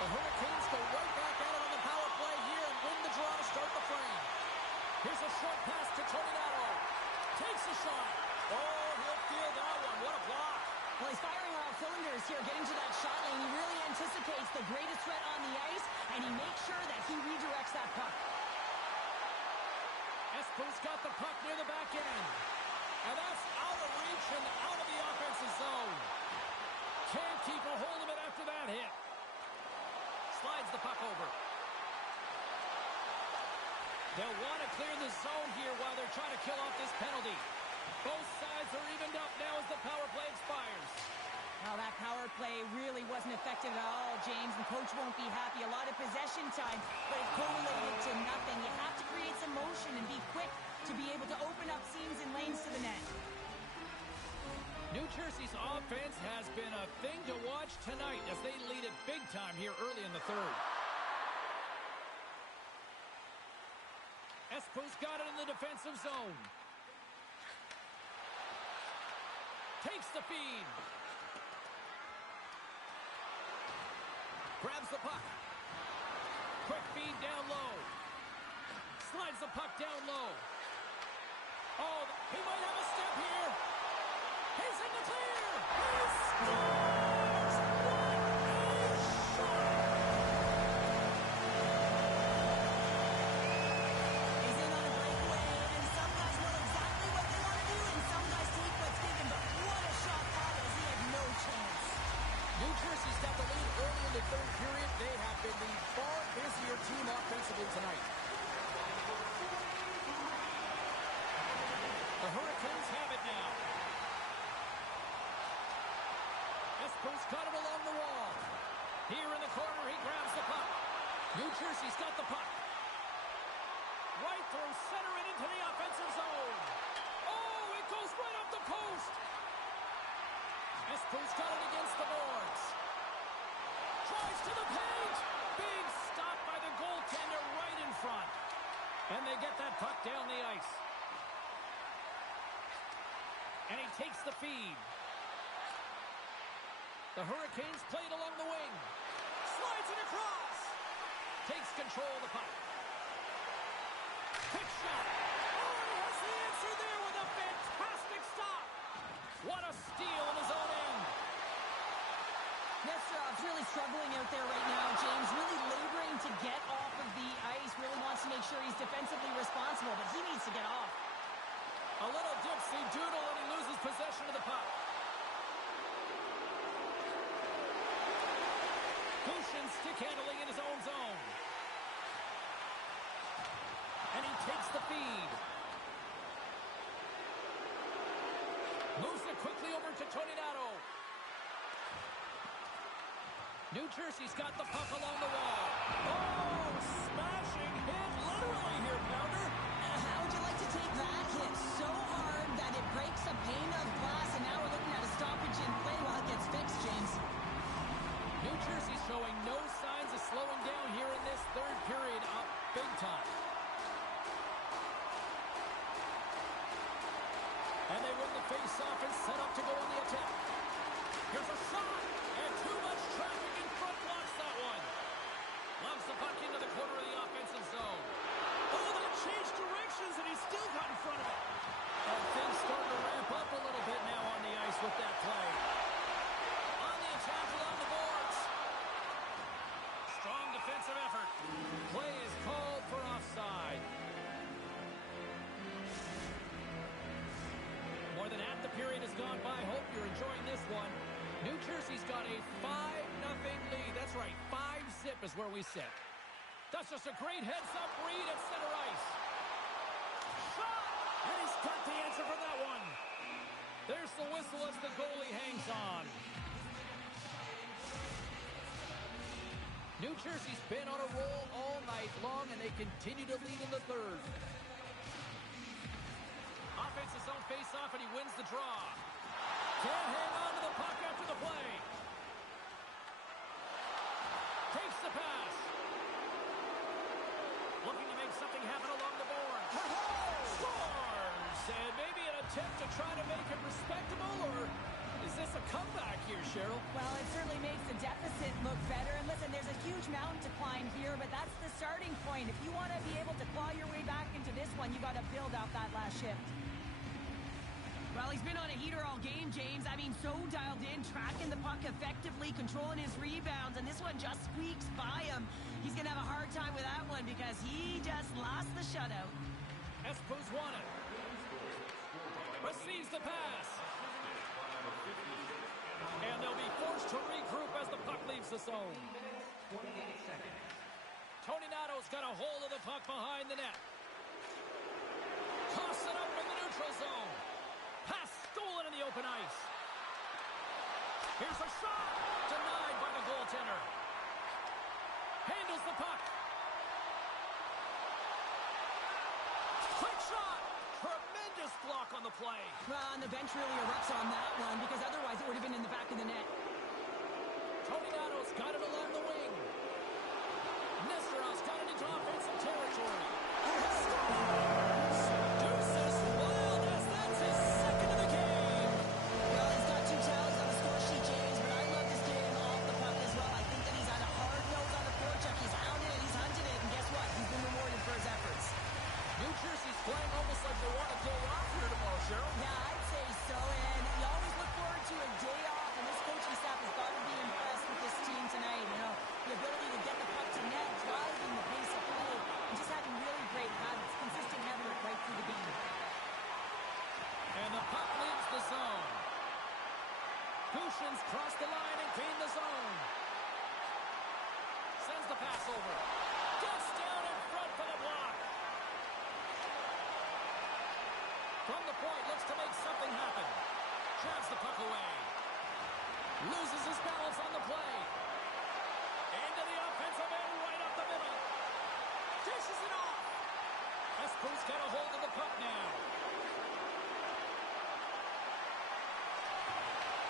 The Hurricanes go right back at it on the power play here and win the draw to start the frame. Here's a short pass to Tornado. Takes a shot. Oh, he'll feel that one. What a block. Well, he's firing on all cylinders here, getting to that shot lane. He really anticipates the greatest threat on the ice, and he makes sure that he redirects that puck. Espo's got the puck near the back end. And that's out of reach and out of the offensive zone. Can't keep a hold of it after that hit. Slides the puck over. They'll want to clear the zone here while they're trying to kill off this penalty. Both sides are evened up now as the power play expires. Well, that power play really wasn't effective at all, James. The coach won't be happy. A lot of possession time, but it correlated to nothing. You have to create some motion and be quick to be able to open up seams and lanes to the net. New Jersey's offense has been a thing to watch tonight as they lead it big time here early in the third. Espo's got it in the defensive zone. Takes the feed. Grabs the puck. Quick feed down low. Slides the puck down low. Oh, he might have a step here. He's in the clear. He scores! What a shot! He's in on a breakaway, and some guys know exactly what they want to do, and some guys take what's given. But what a shot that is. He had no chance. New Jersey's got the lead early in the third period. They have been the far busier team offensively tonight. The Hurricanes have it now. Espo's got it along the wall. Here in the corner, he grabs the puck. New Jersey's got the puck. Right through center and into the offensive zone. Oh, it goes right up the post. Espo's got it against the boards. Tries to the paint. Big stop by the goaltender right in front. And they get that puck down the ice. And he takes the feed. The Hurricanes play it along the wing. Slides it across. Takes control of the puck. Quick shot. Oh, he has the answer there with a fantastic stop. What a steal in his own end. Nesterov's really struggling out there right now, James. Really laboring to get off of the ice. Really wants to make sure he's defensively responsible, but he needs to get off. A little dipsy doodle and he loses possession of the puck. Kushin stick handling in his own zone. And he takes the feed. Moves it quickly over to Tornado. New Jersey's got the puck along the wall. Oh, smashing hit literally here, Pounder. How would you like to take that hit so hard that it breaks a pane of glass, and now we're looking at a stoppage in play while it gets fixed, James? New Jersey showing no signs of slowing down here in this third period, up big time. And they win the face-off and set up to go on the attack. Here's a shot, and too much traffic in front blocks that one. Loves the puck into the corner of the offensive zone. Oh, that changed directions, and he's still got in front of it. And things starting to ramp up a little bit now on the ice with that play. On the attack along the boards. Strong defensive effort. Play is called for offside. More than half the period has gone by. Hope you're enjoying this one. New Jersey's got a 5-0 lead. That's right, 5-zip is where we sit. That's just a great heads-up read at center ice. Shot! And he's got the answer for that one. There's the whistle as the goalie hangs on. New Jersey's been on a roll all night long, and they continue to lead in the third. Offensive zone face-off, and he wins the draw. Can't hang on to the puck after the play. Takes the pass. Looking to make something happen along the board. Scores! And maybe an attempt to try to make it respectable, or is this a comeback here, Cheryl? Well, it certainly makes the deficit look better. And listen, there's a huge point. If you want to be able to claw your way back into this one, you got to build out that last shift. Well, he's been on a heater all game, James. I mean, so dialed in, tracking the puck effectively, controlling his rebounds, and this one just squeaks by him. He's going to have a hard time with that one because he just lost the shutout. Espo's won it. Receives the pass. And they'll be forced to regroup as the puck leaves the zone. Tony Nato's got a hold of the puck behind the net. Toss it up in the neutral zone. Pass stolen in the open ice. Here's a shot. Denied by the goaltender. Handles the puck. Quick shot. Tremendous block on the play. Well, and the bench really erupts on that one because otherwise it would have been in the back of the net. Tony Nato's got it along the wing. Nesterov's got it into offensive territory. Seduces Wild as that's his second of the game. Well, he's got 2 tallies on the score sheet, James, but I love his game off the puck as well. I think that he's had a hard nose on the forecheck. He's hounded it, he's hunted it, and guess what? He's been rewarded for his efforts. New Jersey's playing almost like they want to go off here tomorrow, Cheryl. Yeah, I'd say so, and you always look forward to a day off, and this coaching staff has got to be impressed with this team tonight. You know, the ability to get the puck to net, driving the pace of play, and just having really great habits, consistent effort right through the game. And the puck leaves the zone. Kushin's crossed the line and gained the zone. Sends the pass over. Gets down in front for the block. From the point, looks to make something happen. Jabs the puck away. Loses his balance on the play. Into the offensive end, right up the middle. Dishes it off. Espo's got a hold of the puck now.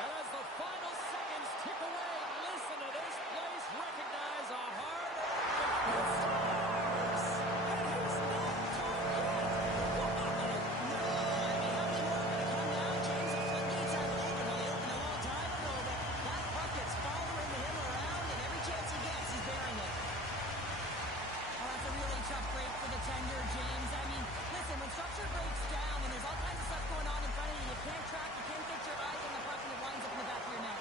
And as the final seconds tick away, listen to this place recognize a hard-earned stars. And he's not done yet. Wow. No, I mean, how many more are going to come now, James? The floodgates have opened. Well, they opened a long time ago, but that puck is following him around, and every chance he gets, he's bearing it. Oh, that's a really tough break for the tender, James. I mean, listen, when structure breaks down, when there's all kinds of stuff going on in front of you, you can't track, you can't get your eyes on the puck, and it winds up in the back of your net.